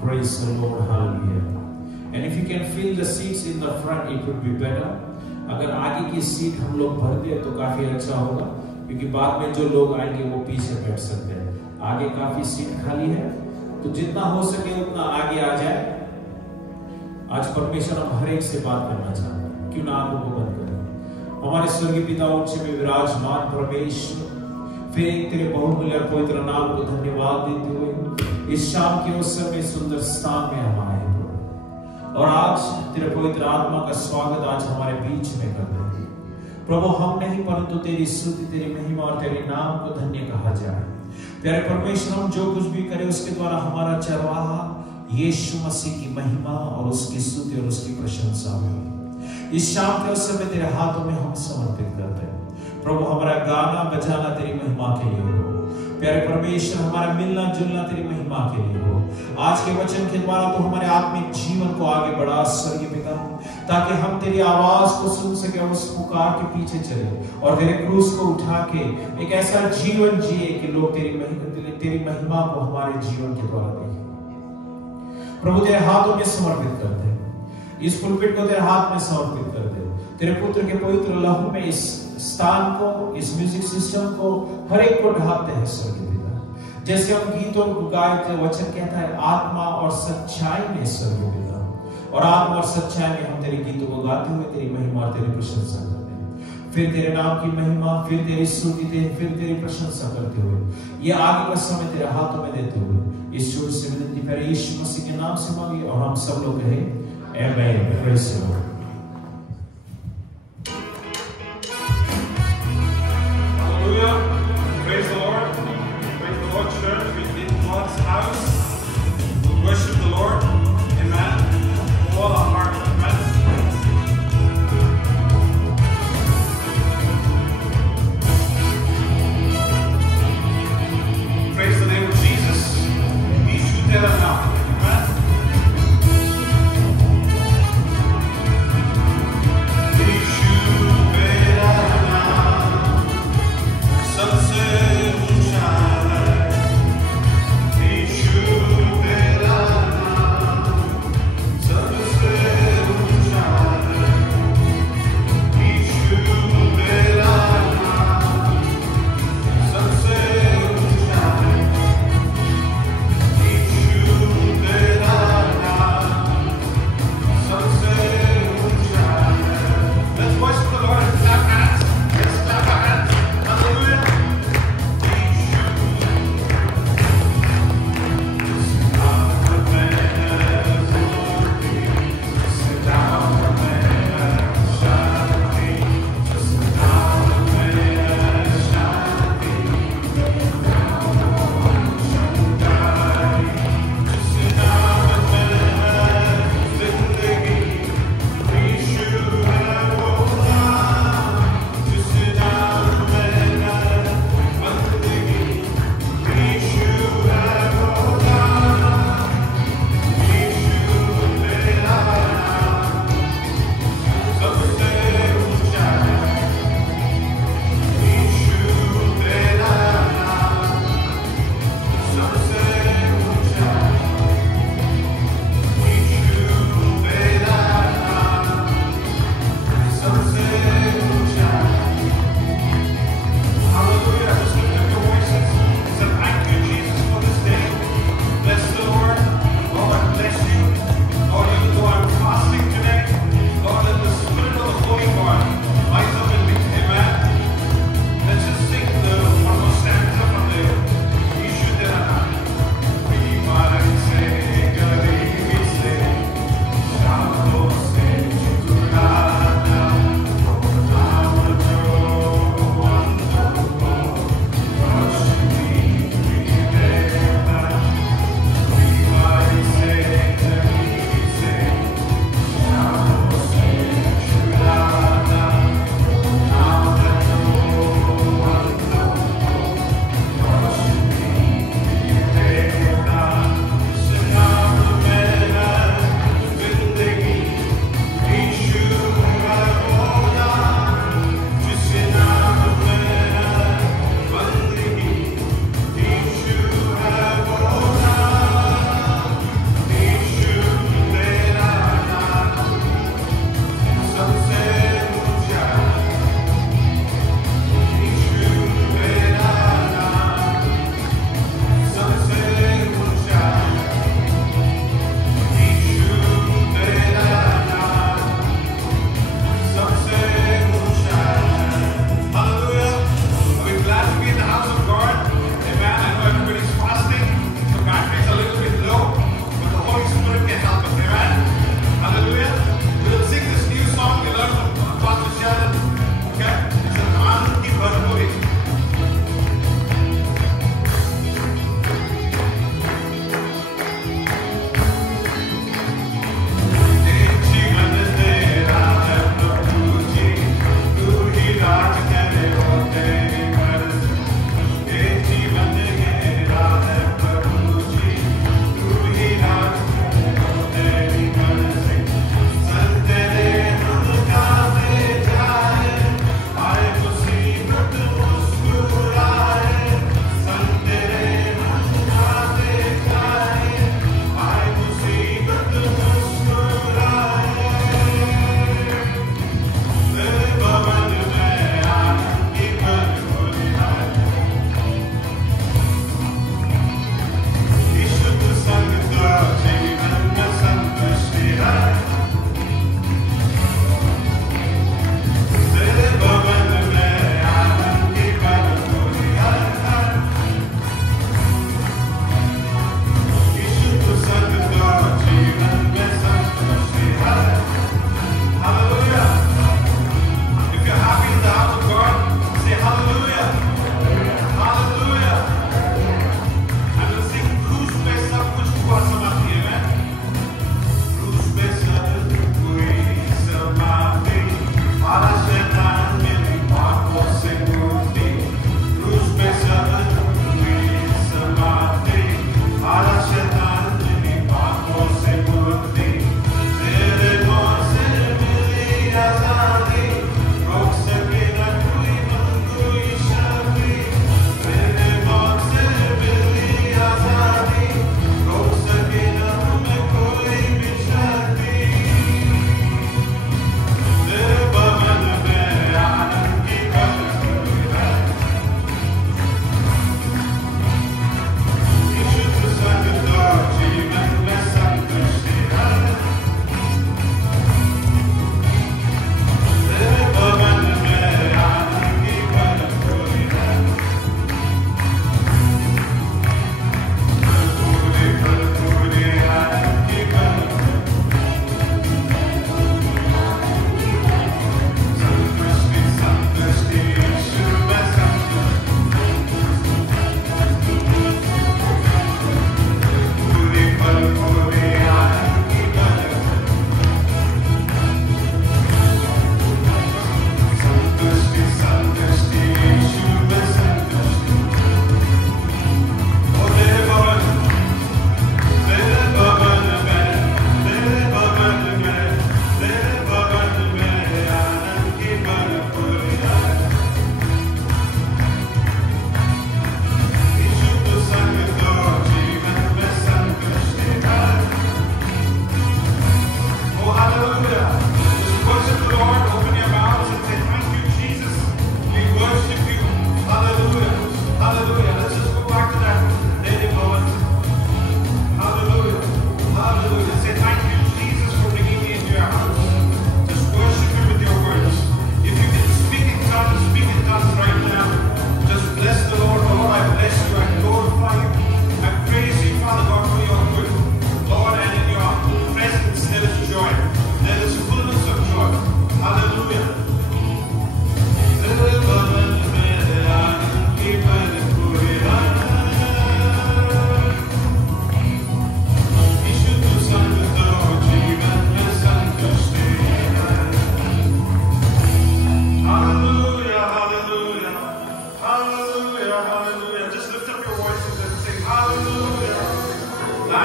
Praise the Lord, hallelujah. And if you can fill the seats in the front, it would be better. अगर आगे की seat हम लोग भर दे तो काफी अच्छा होगा, क्योंकि बाद में जो लोग आएंगे वो पीछे बैठ सकते हैं। आगे काफी सीट खाली है, तो जितना हो सके उतना आगे आ जाए। आज परमेश्वर हम हर एक से बात करना चाहते हैं, क्यों ना आंखों को बंद करें। हमारे स्वर्गीय पिता उच्च में विराजमान परमेश्वर, फिर एक तेरे बहुमूल्य पवित्र नाम को धन्यवाद देते हुए इस शाम के अवसर में सुंदर स्थान में हम आए और आज तेरे पवित्र आत्मा का स्वागत आज हमारे बीच में करते हैं। प्रभु, हम नहीं परंतु तेरी स्तुति, तेरी महिमा और तेरे नाम को धन्य कहा जाए। प्यारे परमेश्वर, हम जो कुछ भी करें उसके द्वारा हमारा चरवाहा यीशु मसीह की महिमा और उसकी स्तुति और उसकी प्रशंसा हो। इस शाम के अवसर में तेरे हाथों में हम समर्पित करते हैं। प्रभु, हमारा गाना बजाना तेरी महिमा के लिए हो। प्यारे परमेश्वर, हमारा मिलना जुलना तेरी महिमा के लिए हो। आज के वचन के द्वारा तो हमारे आत्मिक जीवन को आगे बढ़ा स्वर्गीय पिता, ताकि हम तेरी आवाज को सुन सके और उस पुकार के पीछे चले और तेरे क्रूस को उठा के एक ऐसा जीवन जिए कि लोग तेरी महिमा को हमारे जीवन के द्वारा देखें। प्रभु, तेरे हाथों में समर्पित करते हैं, इस पुलपिट को तेरे हाथ में समर्पित करते हैं। तेरे पुत्र के पवित्र लहू में इस स्थान को, इस म्यूजिक सिस्टम को, हर एक को ढालते हैं स्वर्गीय पिता। जैसे हम गीतों को गाते, वचन कहता है आत्मा और सच्चाई में स्वर्गीय पिता, और आत्मा और सच्चाई में हम तेरे गीतों को गाते हुए तेरी महिमा और तेरी प्रशंसा करते हैं। फिर तेरे नाम की महिमा, फिर तेरी स्तुति, फिर तेरी प्रशंसा करते हुए ये आगे का समय तेरे हाथों में देते हुए इस छोटे से विनती पर यीशु मसीह के नाम से मांगी और हम सब लोग कहें आमीन। Praise the Lord. Amen.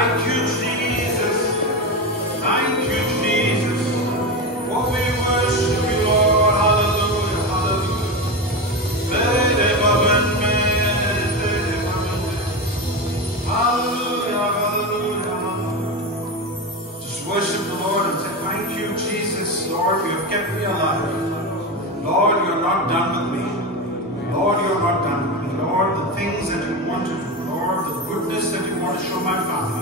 Thank you, Jesus. Thank you, Jesus. Oh, we worship you, Lord. Hallelujah, hallelujah. Hallelujah, hallelujah. Just worship the Lord and say, thank you, Jesus. Lord, you have kept me alive. Lord, you are not done with me. Lord, you are not done with me. Lord, the things that you want to do. Lord, the goodness that you want to show my family.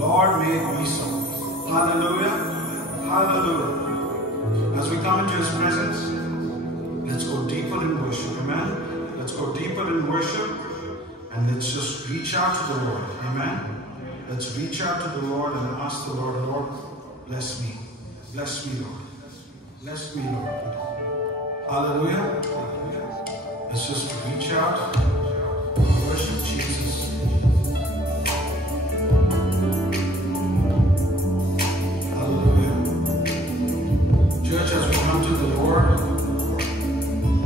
Lord, may it be so. Hallelujah. Hallelujah. As we come into His presence, let's go deeper in worship. Amen. Let's go deeper in worship. And let's just reach out to the Lord. Amen. Let's reach out to the Lord and ask the Lord, Lord, bless me. Bless me, Lord. Bless me, Lord. Hallelujah. Let's just reach out. Worship Jesus. Hallelujah. Church, as we come to the Lord,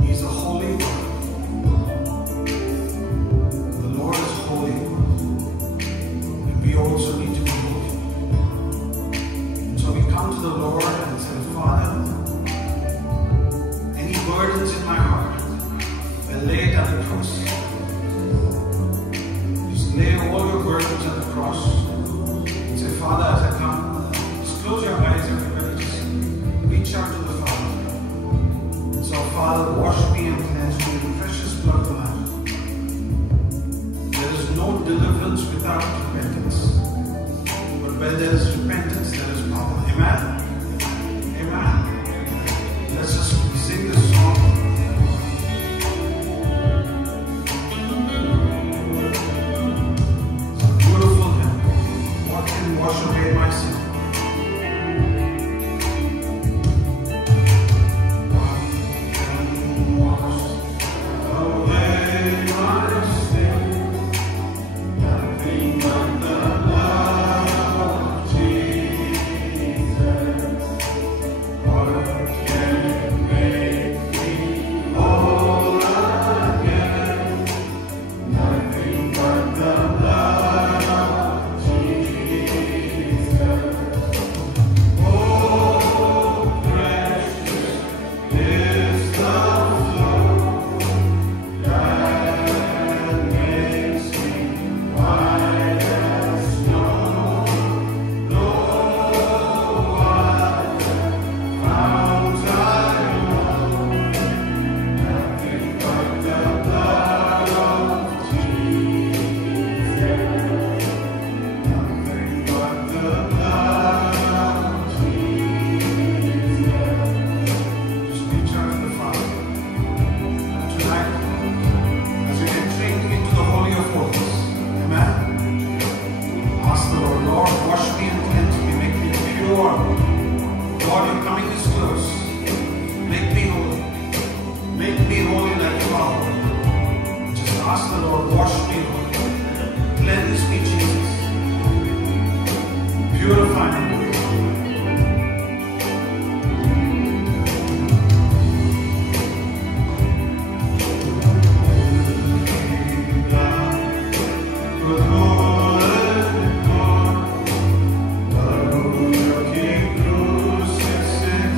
He's a holy one. The Lord is holy. And we also need to be holy. And so we come to the Lord and say, Father, any burdens in my heart, I lay it at the cross. Just lay all your burdens at the cross. And say, Father, as I come, just close your eyes, everybody. Just reach out to the Father. And so, Father, wash me and cleanse me in the precious blood of the Lamb. There is no deliverance without repentance. But where there is repentance, there is power. Amen? Amen? Let's just sing this song. It's a beautiful hymn. What can wash away my sin? What can wash away my sin? Nothing but the blood of Jesus. What can make me whole again? Nothing but the blood of Jesus. Oh, precious is the flow that makes me white as snow. No other fount I know. Nothing but the blood of Jesus. Nothing but the blood of Jesus. Just reach out to the Father. And tonight, as you're entering into the Holy of Holies, amen? Ask the Lord, Lord, wash me and cleanse me, make me pure. Lord, your coming is close. Make me holy. Make me holy like you are holy. Just ask the Lord, wash me, Lord. Cleanse me, Jesus. Purify me. Good Lord, Lord, your King crucified.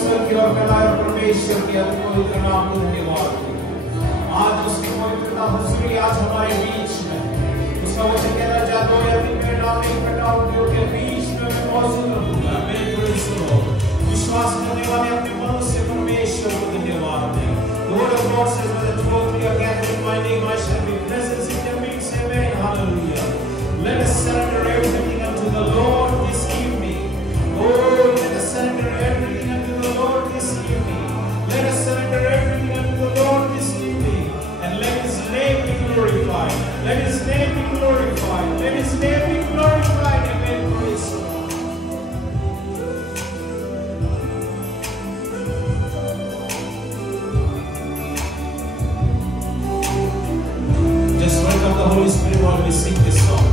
स्वर्ग की ओर फैलाए परमेश्वर के पवित्र नाम को धन्यवाद। आज उसकी पवित्रता हुजूरी आज हमारे बीच में, उसका वचन कहना चाहता हूँ या दिन में नाम नहीं करना उनके बीच में मैं मौजूद रहूंगा। मैं विश्वास करने वाले अपने मनों से परमेश्वर को धन्यवाद दें। Lord of God says, "When the two or three are gathered in my name, I shall be present in their midst." Amen. Hallelujah. Let us surrender everything unto the Lord this evening. Oh, let us surrender everything unto the Lord this evening. Let us surrender everything unto the Lord this evening, and let His name be glorified. Let His name be glorified. Let His name be glorified. Amen. Praise the Lord. The Holy Spirit while we sing this song.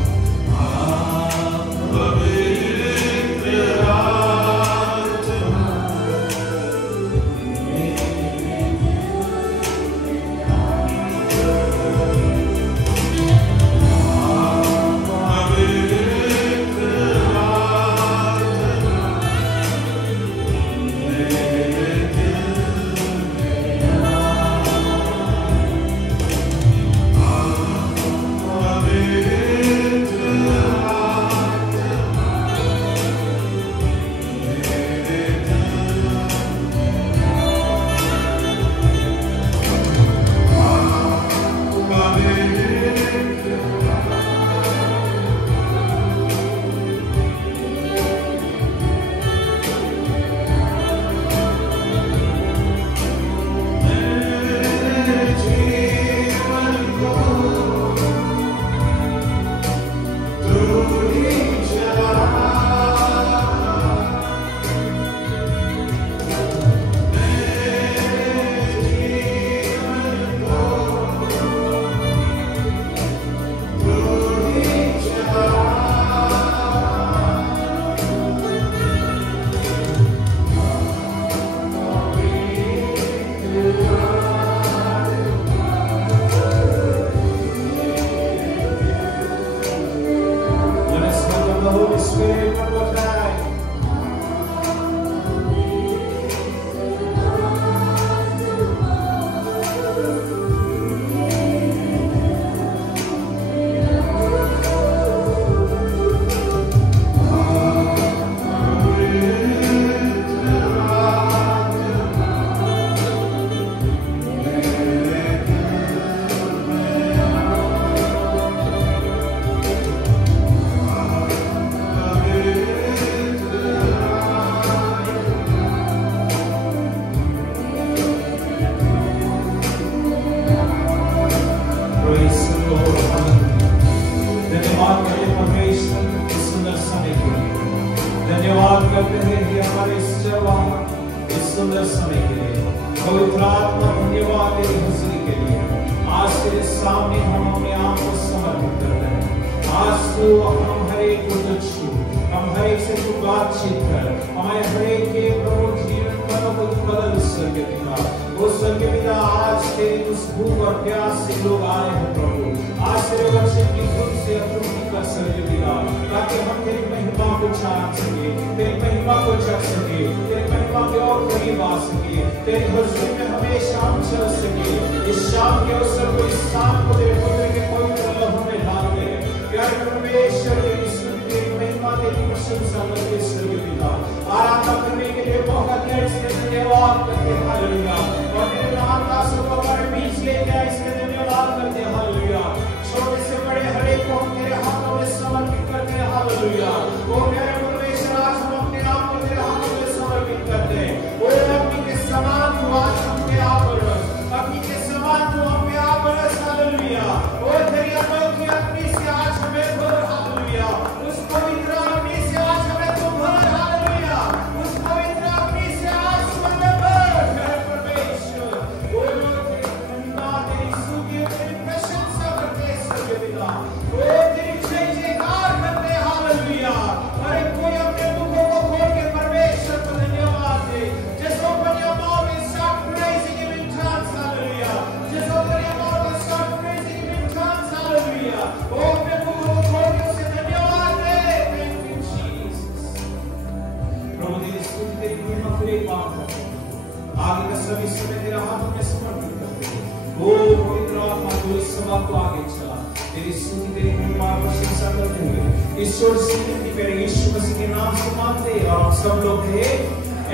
इस छोटी सी विनती मेरे यीशु मसीह के नाम से मांगते हैं और हम सब लोग हैं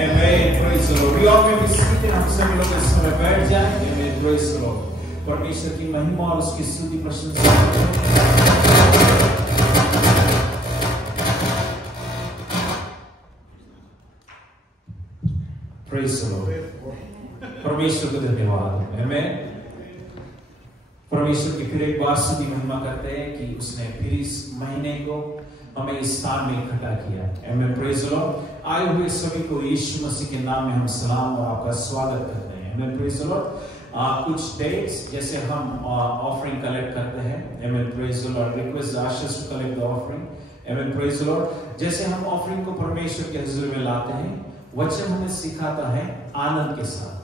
आमेन प्रेज द लॉर्ड और मैं भी सीधे हम सब लोग इस समय बैठ जाएं आमेन प्रेज द लॉर्ड परमेश्वर की महिमा और उसकी स्तुति प्रशंसा प्रेज द लॉर्ड परमेश्वर को धन्यवाद आमेन परमेश्वर की फिर एक बार स्तुति महिमा करते हैं कि उसने फिर इस महीने को हमें इस स्थान में इकट्ठा किया आमेन प्रेज द लॉर्ड आए हुए सभी को यीशु मसीह के नाम में हम सलाम और आपका स्वागत करते हैं आमेन प्रेज द लॉर्ड कुछ डेट्स जैसे हम ऑफरिंग कलेक्ट करते हैं amen praise the Lord request Ashish to collect the offering amen praise the Lord जैसे हम ऑफरिंग को परमेश्वर के हुजूर में लाते हैं वचन हमें सिखाता है आनंद के साथ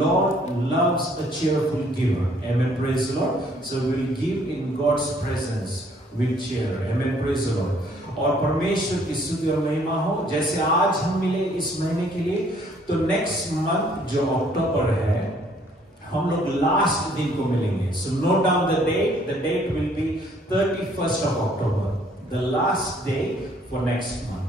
Lord loves a cheerful giver. Amen. Praise the Lord. So we will give in God's presence with cheer. Amen. Praise the Lord. और परमेश्वर की स्तुति और महिमा हो जैसे आज हम मिले इस महीने के लिए तो नेक्स्ट मंथ जो अक्टूबर है हम लोग लास्ट दिन को मिलेंगे. So note down the date. The date will be 31st of October, the last day for next month.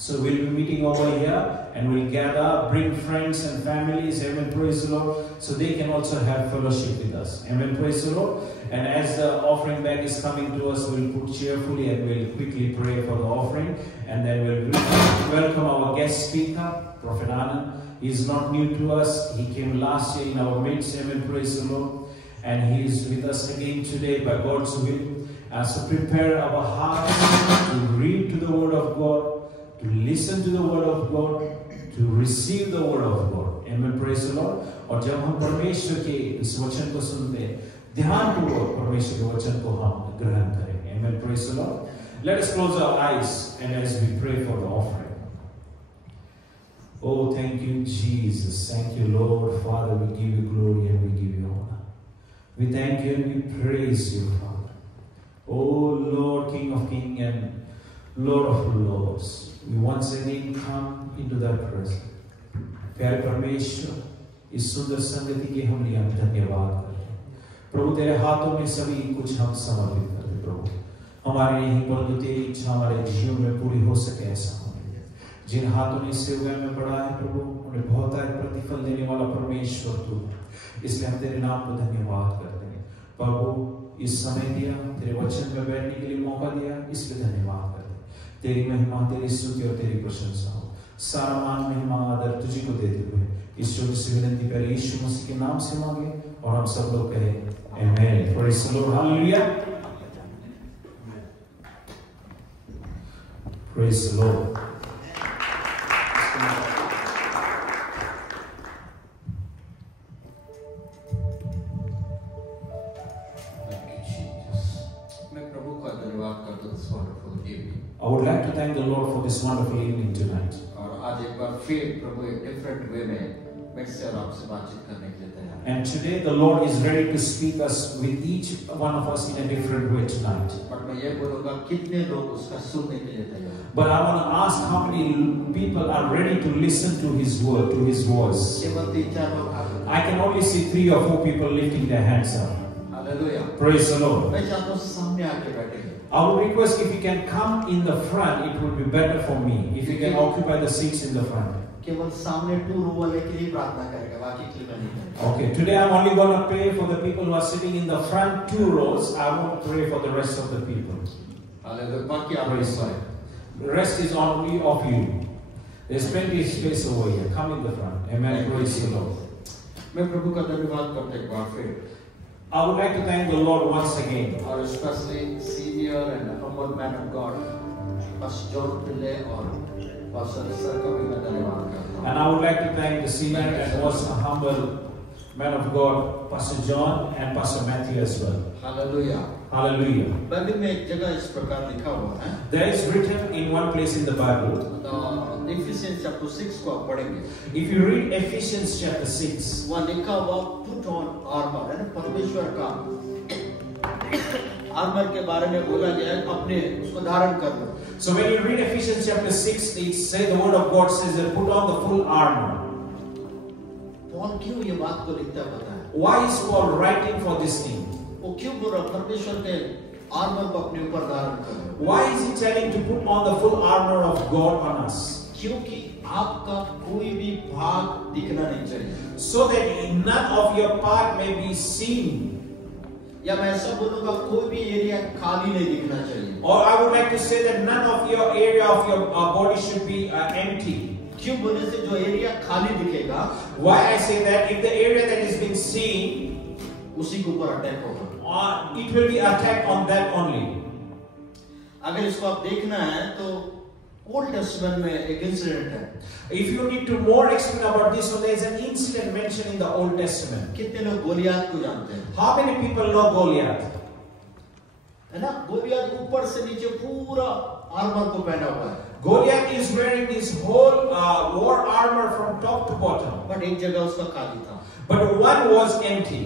So we'll be meeting over here and we'll gather, bring friends and families, amen, praise the Lord, so they can also have fellowship with us, amen, praise the Lord. And as the offering bag is coming to us, we'll put cheerfully and we'll quickly pray for the offering and then we'll welcome our guest speaker, Prophet Anand. He is not new to us, he came last year in our midst, amen, praise the Lord, and he is with us again today by God's will. So prepare our hearts to read to the Word of God, to listen to the Word of God, to receive the Word of God. Amen. Praise the Lord. और जब हम परमेश्वर के इस वचन को सुनते हैं, ध्यानपूर्वक परमेश्वर के वचन को हम ग्रहण करें. Amen. Praise the Lord. Let us close our eyes and as we pray for the offering. Oh, thank you, Jesus. Thank you, Lord. Father, we give you glory and we give you honor. We thank you and we praise you, Father. Oh, Lord, King of Kings and Lord of Lords. We once again come into that presence. प्यारे परमेश्वर इस सुंदर संगति के हम लिए हम धन्यवाद करते हैं प्रभु तेरे हाथों में सभी कुछ हम समर्पित करते हैं प्रभु हमारे यहीं परंतु तेरी इच्छा हमारे जीवन में पूरी हो सके ऐसा होने जिन हाथों ने सेवा में बढ़ा है प्रभु उन्हें बहुत प्रतिफल देने वाला परमेश्वर तू है इसलिए हम तेरे नाम को धन्यवाद करते हैं प्रभु इस समय दिया तेरे वचन में बैठने के लिए मौका दिया इसलिए धन्यवाद करते हैं तेरी महिमा तेरी स्तुति और तेरी प्रशंसा हो सारा मान महिमा आदर तुझी को देते हुए इस छोटी सी विनती पर यीशु मसीह के नाम से मांगे और हम सब लोग कहें amen praise the lord hallelujah praise the lord I would like to thank the Lord for this wonderful evening tonight. And today the Lord is ready to speak us with each one of us in a different way tonight. But I want to ask how many people are ready to listen to His word, to His voice. I can only see 3 or 4 people lifting their hands up. Hallelujah. Praise the Lord. I would request if you can come in the front, it would be better for me. If you can occupy the seats in the front. Okay, today I'm only going to pray for the people who are sitting in the front 2 rows. I won't pray for the rest of the people. Praise God. The rest is only of you. There's plenty of space over here. Come in the front. Amen. Praise the Lord. I would like to thank the Lord once again. Or especially senior and humble man of God, Pastor John Pillay or Pastor Sarkar. And I would like to thank the senior and most humble man of God, Pastor John and Pastor Matthew as well. Hallelujah. Hallelujah. Bible में एक जगह इस प्रकार लिखा हुआ है. There is written in one place in the Bible. Ephesians chapter 6 को आप पढ़ेंगे. If you read Ephesians chapter 6, वहाँ लिखा हुआ put on armor है ना परमेश्वर का आर्मर के बारे में बोला गया है अपने उसको धारण कर लो. So when you read Ephesians chapter 6, it says the word of God says that put on the full armor. Paul क्यों ये बात को लिखता है पता है? Why is Paul writing for this thing? वो क्यों बोल रहा परमेश्वर के आर्मर को अपने ऊपर धारण करो। Why is he telling to put on the full armor of God on us? क्योंकि आपका कोई भी भाग दिखना नहीं चाहिए। So that none of your part may be seen. या मैं ऐसा बोलूंगा कोई भी एरिया खाली नहीं दिखना चाहिए। Or I would like to say that none of your area of your body should be empty. क्यों बोलने से जो एरिया खाली दिखेगा, Why I say that? If the area that is being seen, उसी के ऊपर अटैक होगा। it will be attacked on that only. अगर इसको आप देखना है तो ओल्ड टेस्टमेंट में एक इंसिडेंट है। If you need to more explain about this, so there is an incident mentioned in the Old Testament. कितने लोग गोलियात को जानते हैं? How many people know Goliath? है ना, गोलियात ऊपर से नीचे पूरा आर्मर को पहना हुआ है। Goliath is wearing this whole war armor from top to bottom. But एक जगह उसका खाली था, But one was empty,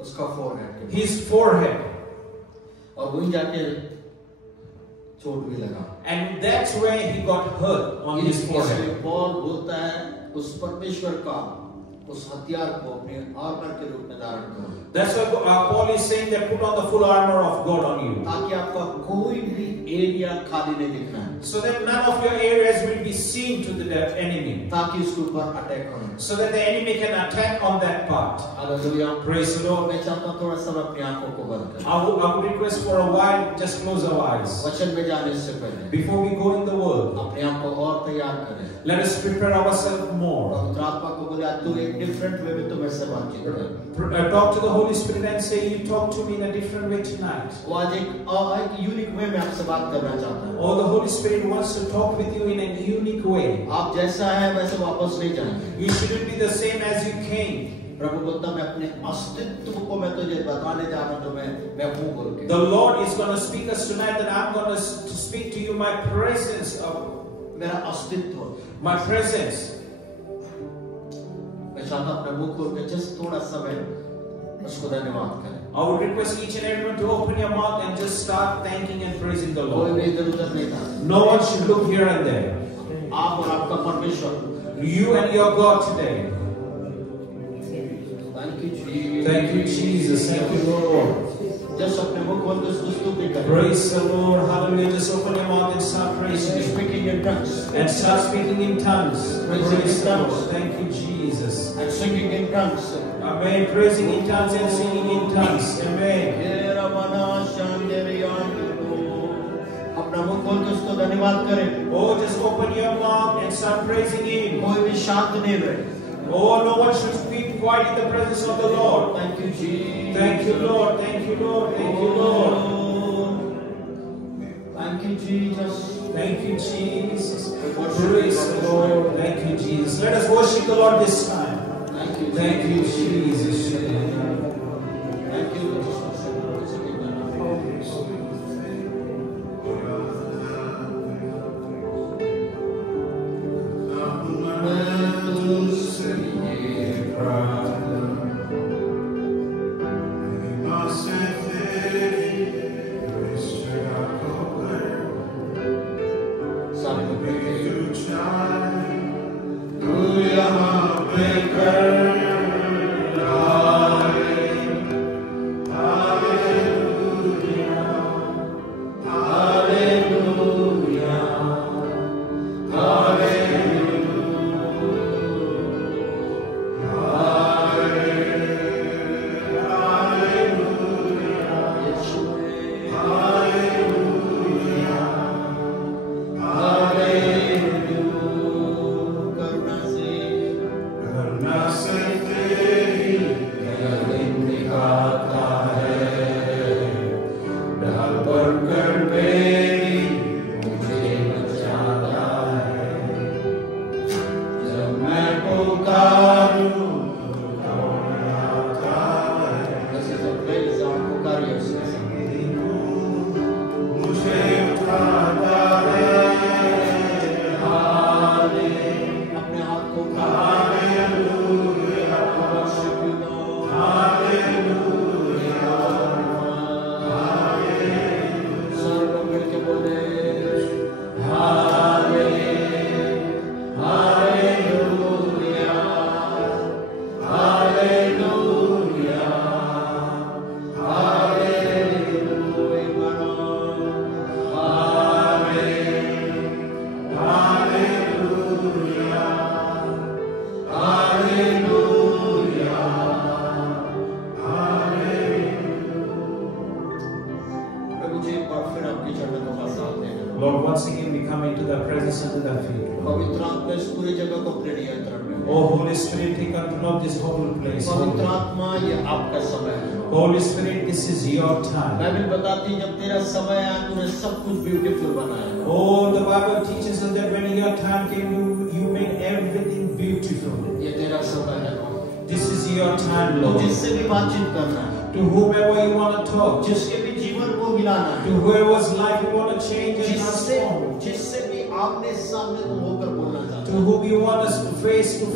उसका फोरहेड। his forehead. और वहीं जाके चोट भी लगा। And that's where he got hurt on his forehead. Paul बोलता है उस परमेश्वर का उस हथियार को अपने आर्मर के रूप में धारण करो। That's why Paul is saying that put on the full armor of God on you. ताकि आपका कोई भी एरिया खाली नहीं दिखना है। So that none of your areas will be seen to the enemy. ताकि उसके ऊपर अटैक हो। So that the enemy can attack on that part. Hallelujah. Praise the Lord. मैं चाहता हूँ थोड़ा सा अपनी आंखों को बंद करें। I would request for a while, just close our eyes. वचन में जाने से पहले Before we go in the world, अपने आप को और तैयार करें। let us prepare ourselves more. पवित्र आत्मा को बोले आज तू एक डिफरेंट वे में तो मेरे से बातचीत कर। Talk to the Holy Spirit and say, you talk to me in a different way tonight. वो आज एक यूनिक वे में आपसे बात करना चाहता है। Oh, the Holy Spirit wants to talk with you in a unique way. आप जैसा है वैसे वापस नहीं जाएंगे। You shouldn't be the same as you came. प्रभु बोलता मैं अपने अस्तित्व को मैं तुझे बताने जा रहा हूँ जो मैं हूँ बोल के। The Lord is going to speak us tonight, and I'm going to speak to you my presence of मेरा अस्तित्व, my presence. मैं चाहता अपने मुख खोल के जस्ट थोड़ा समय उसको धन्यवाद करें। I would request each and everyone to open your mouth and just start thanking and praising the कोई Lord. भी इधर उधर नहीं था। No one should look here and there. आप और आपका परमेश्वर। You and your God today. Thank you Jesus. Thank you, Jesus. Thank you, Lord. Just अपने मुख खोल के उसको स्तुति करें। Praise the Lord. Hallelujah. Just open your mouth and start praising Him. Speaking in tongues. And start speaking in tongues. Praise the Lord. Thank you, Jesus. And singing in tongues. Amen. Praising in tongues and singing in tongues. Amen. अपना मुख खोल के उसको धन्यवाद करें। Oh, just open your mouth and start praising Him. कोई भी शांत नहीं रहे। Oh, no one should speak quiet in the presence of the Lord. Thank you Jesus. Thank you, Lord. Thank you, Lord. Thank you, Lord. Thank you Jesus. Thank you, Jesus. Praise the Lord. Thank you, Jesus. Let us worship the Lord this time. Thank you. Thank you, Jesus. Thank you. Hallelujah. Lord, once again we come into the presence under the feet. पवित्र आत्मा इस पूरी जगह को अपने नियंत्रण में। Oh Holy Spirit, take control of this whole place. पवित्र आत्मा ये आपका समय है। Holy Spirit, this is your time. Bible बताती है जब तेरा समय आया तूने सब कुछ ब्यूटीफुल बनाया। Oh, the Bible teaches us that when your time came, you made everything beautiful. ये तेरा समय है। This is your time, Lord. जिससे भी बातचीत करना है। To whomever you want to talk. जिसके भी जीवन को मिलाना है। To whoever's life you want to change and transform. जिससे भी आपने सामने तुम होकर बोलना चाहते To whom you want us to face you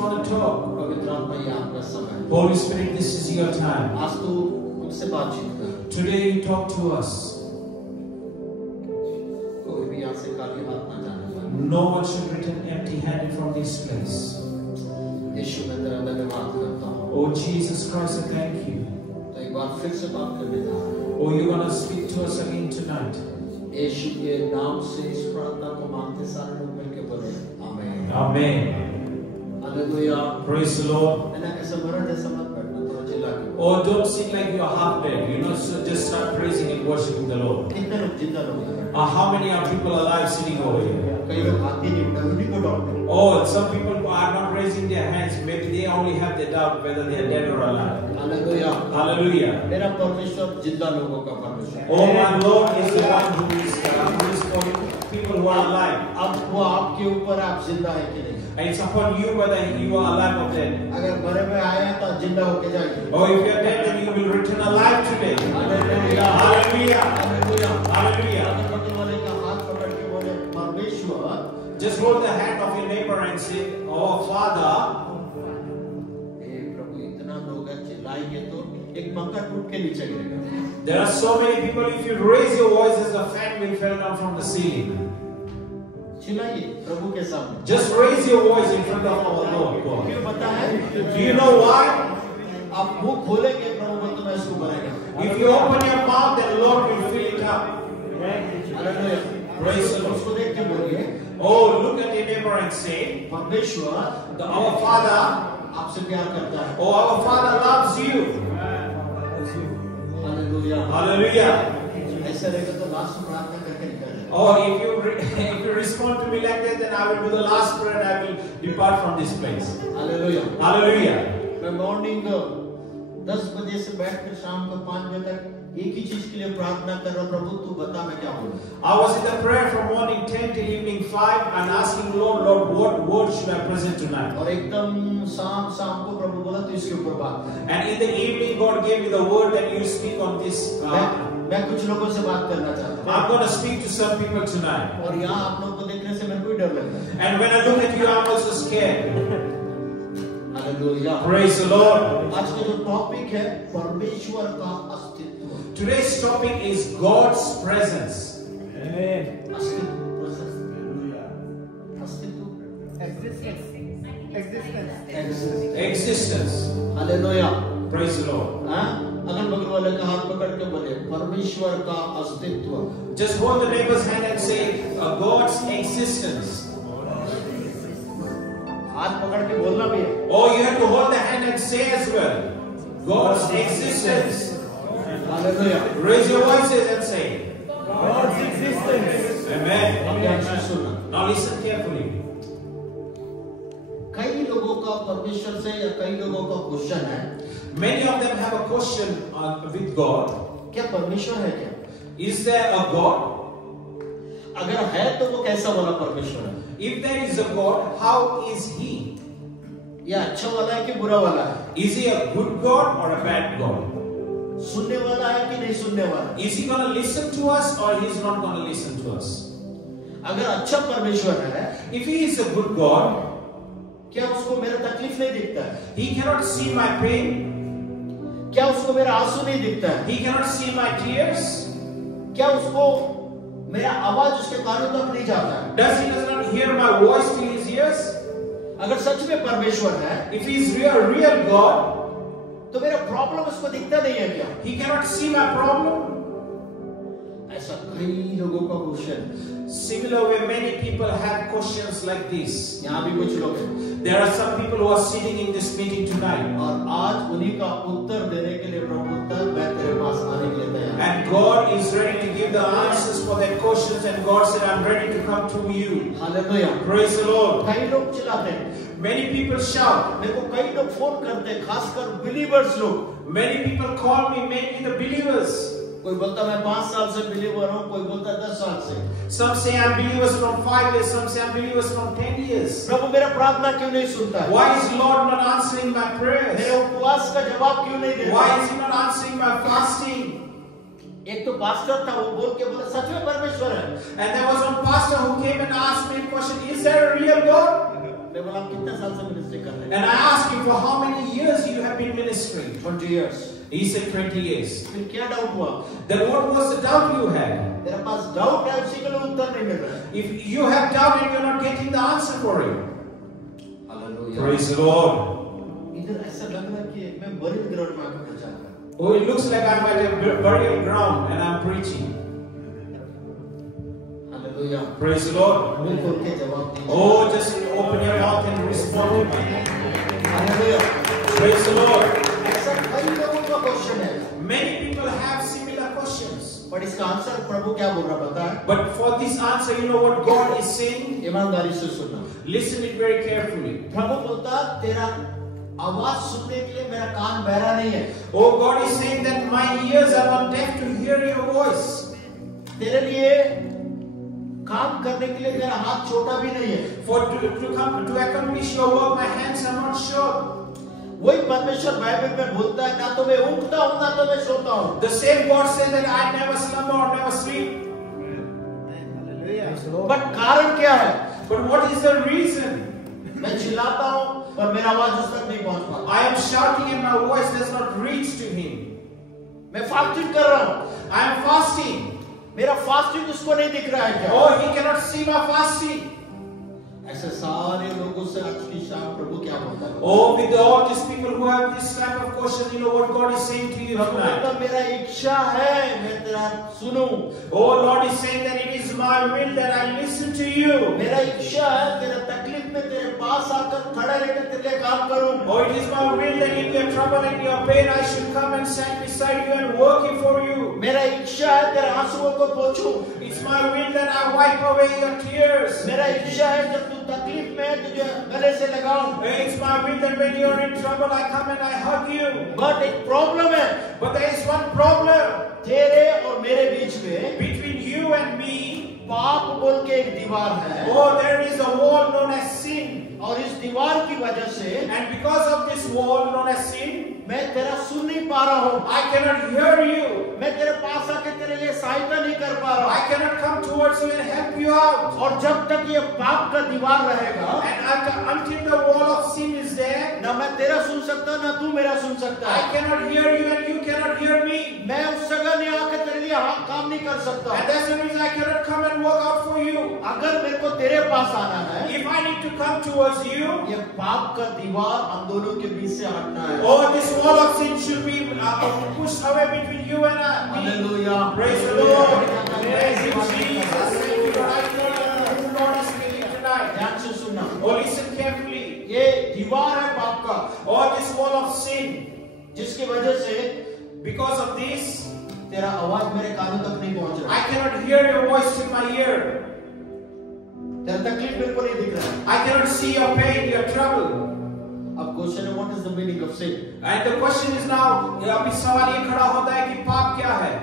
want to talk. पवित्र आत्मा ये आपका समय है। Holy Spirit, this is your time. आज तू मुझसे बातचीत कर। Today you talk to us. कोई भी यहाँ से खाली हाथ ना जाने पाए। No one should return empty-handed from this place. यीशु मैं तेरा धन्यवाद करता हूँ। Oh Jesus Christ, I thank you. तो एक बार फिर से बात करने जा रहा हूँ। Oh, you're gonna speak to us again tonight. यीशु के नाम से इस प्रार्थना को मांगते सारे लोग मिलकर बोले आमीन। Amen. Hallelujah. Praise the Lord. है ना कैसे मरण जैसा मत बैठना थोड़ा चिल्ला के। Oh, don't sit like you're half dead. You know, so just start praising and worshiping the Lord. कितने लोग जिंदा लोग हैं? How many are people alive sitting over here? कई लोग हाथ ही नहीं उठा उन्हीं को doctor. Oh, some people are not raising their hands. Maybe they only have the doubt whether they are dead or alive. Hallelujah. Hallelujah. मेरा परमेश्वर जिंदा लोगों का परमेश्वर। Oh, my Lord is the one who is for people who are alive. अब वो आपके ऊपर आप जिंदा है कि नहीं? And it's upon you whether you are alive or dead. अगर मरे में आया तो जिंदा होके जाएंगे। Or if you are dead, then you will return alive today. Hallelujah. Hallelujah. Hallelujah. Hallelujah. बगल वाले का हाथ पकड़ के बोले परमेश्वर। Just hold the hand of your neighbor and say, "Oh Father." हे प्रभु इतना लोग हैं चिल्लाएंगे तो एक पंखा टूट के नीचे गिरेगा। There are so many people. If you raise your voices, the fan will fall down from the ceiling. चिल्लाइए प्रभु के सामने। Just raise your voice in front of our Lord God. क्यों पता है? Do you know why? आप मुंह खोलेंगे प्रभु को तो मैं इसको भरेगा। If you open your mouth, then the Lord will fill it up. Hallelujah. Praise the Lord. उसको देख के बोलिए Oh, look at your neighbor and say, परमेश्वर "Our Father, आपसे प्यार करता है। oh our Father loves you." Hallelujah. Hallelujah. ऐसा रहेगा तो लास्ट प्रार्थना करके निकल जाए। Or if you respond to me like that, then I will do the last prayer and I will depart from this place. Hallelujah. Hallelujah. मैं morning 10 बजे से बैठकर शाम को 5 बजे तक एक ही चीज के लिए प्रार्थना कर रहा हूं प्रभु तू बता मैं क्या बोलूं। I was in the prayer from morning 10 till evening 5 and asking Lord, what word should I present tonight? और एकदम शाम को प्रभु बोला तू इसके ऊपर बात कर। And in the evening, God gave me the word that you speak on this. मैं कुछ लोगों से बात करना चाहता हूं। I'm going to speak to some people tonight. और यहाँ आप लोगों को देखने से मेरे को भी डर लगता है। And when I look at you, I'm also scared. Hallelujah. Praise the Lord. आज का जो टॉपिक है परमेश्वर का अस्तित्व। Today's topic is God's presence. Existence. Hallelujah. Praise the Lord. अगल बगल वाले का हाथ पकड़ के बोले परमेश्वर का अस्तित्व। Just hold the neighbor's hand and say God's existence. हाथ पकड़ के बोलना भी है। Oh, you have to hold the hand and say as well. God's existence. Hallelujah. Raise your voices and say God's existence. Amen. अब ध्यान से सुनना। Now listen carefully. कई लोगों का परमेश्वर से या कई लोगों का क्वेश्चन है। Many of them have a question with God. क्या परमेश्वर है क्या? Is there a God? अगर है तो वो कैसा वाला परमेश्वर है? If there is a God, how is He? या अच्छा वाला है कि बुरा वाला है? Is He a good God or a bad God? सुनने वाला है कि नहीं सुनने वाला? Is He going to listen to us or He's not going to listen to us? अगर अच्छा परमेश्वर है, If He is a good God, क्या उसको मेरा तकलीफ नहीं दिखता है? He cannot see my pain. क्या उसको मेरा आंसू नहीं दिखता है? He cannot see my tears. क्या उसको मेरा आवाज उसके कानों तक नहीं जाता है? Does He does not hear my voice till His ears? अगर सच में परमेश्वर है, If He is real God, तो मेरा प्रॉब्लम उसको दिखता नहीं है क्या? He cannot see my problem. ऐसा कई लोगों का question. Similar way, many people have questions like this. यहाँ भी कुछ लोग हैं There are some people who are sitting in this meeting tonight. और आज उन्हीं का उत्तर देने के लिए प्रभु उत्तर मैं तेरे पास आने के लिए तैयार हूं। And God is ready to give the answers for their questions and God said, I'm ready to come to you. Hallelujah. Praise the Lord. कई लोग चिल्लाते हैं, Many people shout. मेरे को कई लोग फोन करते हैं, खासकर बिलीवर्स लोग। Many people call me, mainly the believers. कोई बोलता मैं 5 साल से बिलीवर हूँ, कोई बोलता 10 साल से। Some say I'm believers from 5 years, some say I'm believers from 10 years. प्रभु मेरा प्रार्थना क्यों नहीं सुनता है? Why is Lord not answering my prayers? मेरे उपवास का जवाब क्यों नहीं देता? Why is He not answering my fasting? एक तो पास्टर था, वो बोल के बोला सच में परमेश्वर है। And there was one pastor who came and asked me a question, is there a real God? मैं बोला आप कितने साल से मिनिस्ट्री कर रहे हैं? And I asked him, for how many years you have been ministering? 20 years. He said 20 years. फिर क्या डाउट हुआ? Then what was the doubt you had? तेरे पास डाउट है, उसी के लिए उत्तर नहीं मिल रहा है। If you have doubt and you're not getting the answer for it. Hallelujah. Praise the Lord. इधर ऐसा लग रहा है कि मैं बरित ग्राउंड में आकर प्रचार कर रहा हूँ। Oh, it looks like I'm at a burial ground and I'm preaching. Hallelujah. Praise the Lord. मुंह खोल के जवाब दीजिए। Oh, just open your mouth and respond to me. Hallelujah. Praise the Lord. ऐसा कई लोगों का क्वेश्चन है, Many people have similar questions. पर इसका आंसर प्रभु क्या बोल रहा पता है? But for this answer, you know what God is saying? ईमानदारी से सुनना। Listen it very carefully. प्रभु बोलता तेरा आवाज सुनने के लिए मेरा कान बहरा नहीं है। Oh, God is saying that my ears are not deaf to hear your voice. तेरे लिए काम करने के लिए मेरा हाथ छोटा भी नहीं है। For to accomplish your work, my hands are not short. वही परमेश्वर बाइबल में बोलता है, ना तो मैं उठता हूँ ना तो मैं सोता हूँ। The same God says that I never slumber or never sleep. But कारण क्या है? But what is the reason? मैं चिल्लाता हूँ पर मेरा आवाज उस तक नहीं पहुँच पाता। I am shouting and my voice does not reach to Him. मैं फास्टिंग कर रहा हूँ, I am fasting. मेरा फास्टिंग उसको नहीं दिख रहा है क्या? Oh, He cannot see my fasting. ऐसे सारे लोगों से आज की शाम प्रभु क्या बोलता है? Oh, with all these people who have this type of question, you know what God is saying to you tonight. तो मेरा इच्छा है मैं तेरा सुनूं। Oh, Lord is saying that it is my will that I listen to you. मेरा इच्छा है तेरा तकलीफ में तेरे पास आकर खड़ा रहकर तेरे लिए काम करूं। Oh, it is my will that in your trouble and your pain I should come and stand beside you and working for you. मेरा इच्छा है तेरे आंसुओं को पोंछूं। It's my will that I wipe away your tears. मेरा इच्छा है जब तू तकलीफ में है तुझे गले से लगाऊं। It's my will that when you are in trouble I come and I hug you. But एक प्रॉब्लम है, But there is one problem तेरे और मेरे बीच में between you and me. पाप बोल के एक दीवार है, Oh, there is a wall known as sin. और इस दीवार की वजह से And because of this wall known as sin, मैं तेरा सुन नहीं पा रहा हूँ। I cannot hear you. मैं तेरे पास आके तेरे लिए सहायता नहीं कर पा रहा। I cannot come towards you and help you out. और जब तक ये पाप का दीवार रहेगा, And until the wall of sin is there, ना मैं तेरा सुन सकता ना तू मेरा सुन सकता I है। cannot hear you and you cannot hear me. मैं उस जगह नहीं आके तेरे लिए काम नहीं कर सकता। And that's the reason I cannot come and work out for you. अगर मेरे को तेरे पास आना है, If I need to come towards you, ये पाप का दीवार हम दोनों के बीच से हटना है। oh, this wall of sin should be pushed away between you and me. Hallelujah. Praise the Lord. Praise you, Jesus. Thank you, Lord. I know who Lord is speaking tonight. ध्यान से सुनना। Oh, listen carefully. ये दीवार है पाप का, Oh, this wall of sin. जिसकी वजह से Because of this, तेरा आवाज मेरे कानों तक नहीं पहुंच रहा। I cannot hear your voice in my ear. तेरा तकलीफ मेरे को नहीं दिख रहा है। I cannot see your pain, your trouble. अब क्वेश्चन है, what is the meaning of sin? And the question is now, अभी सवाल ये खड़ा होता है कि पाप क्या है?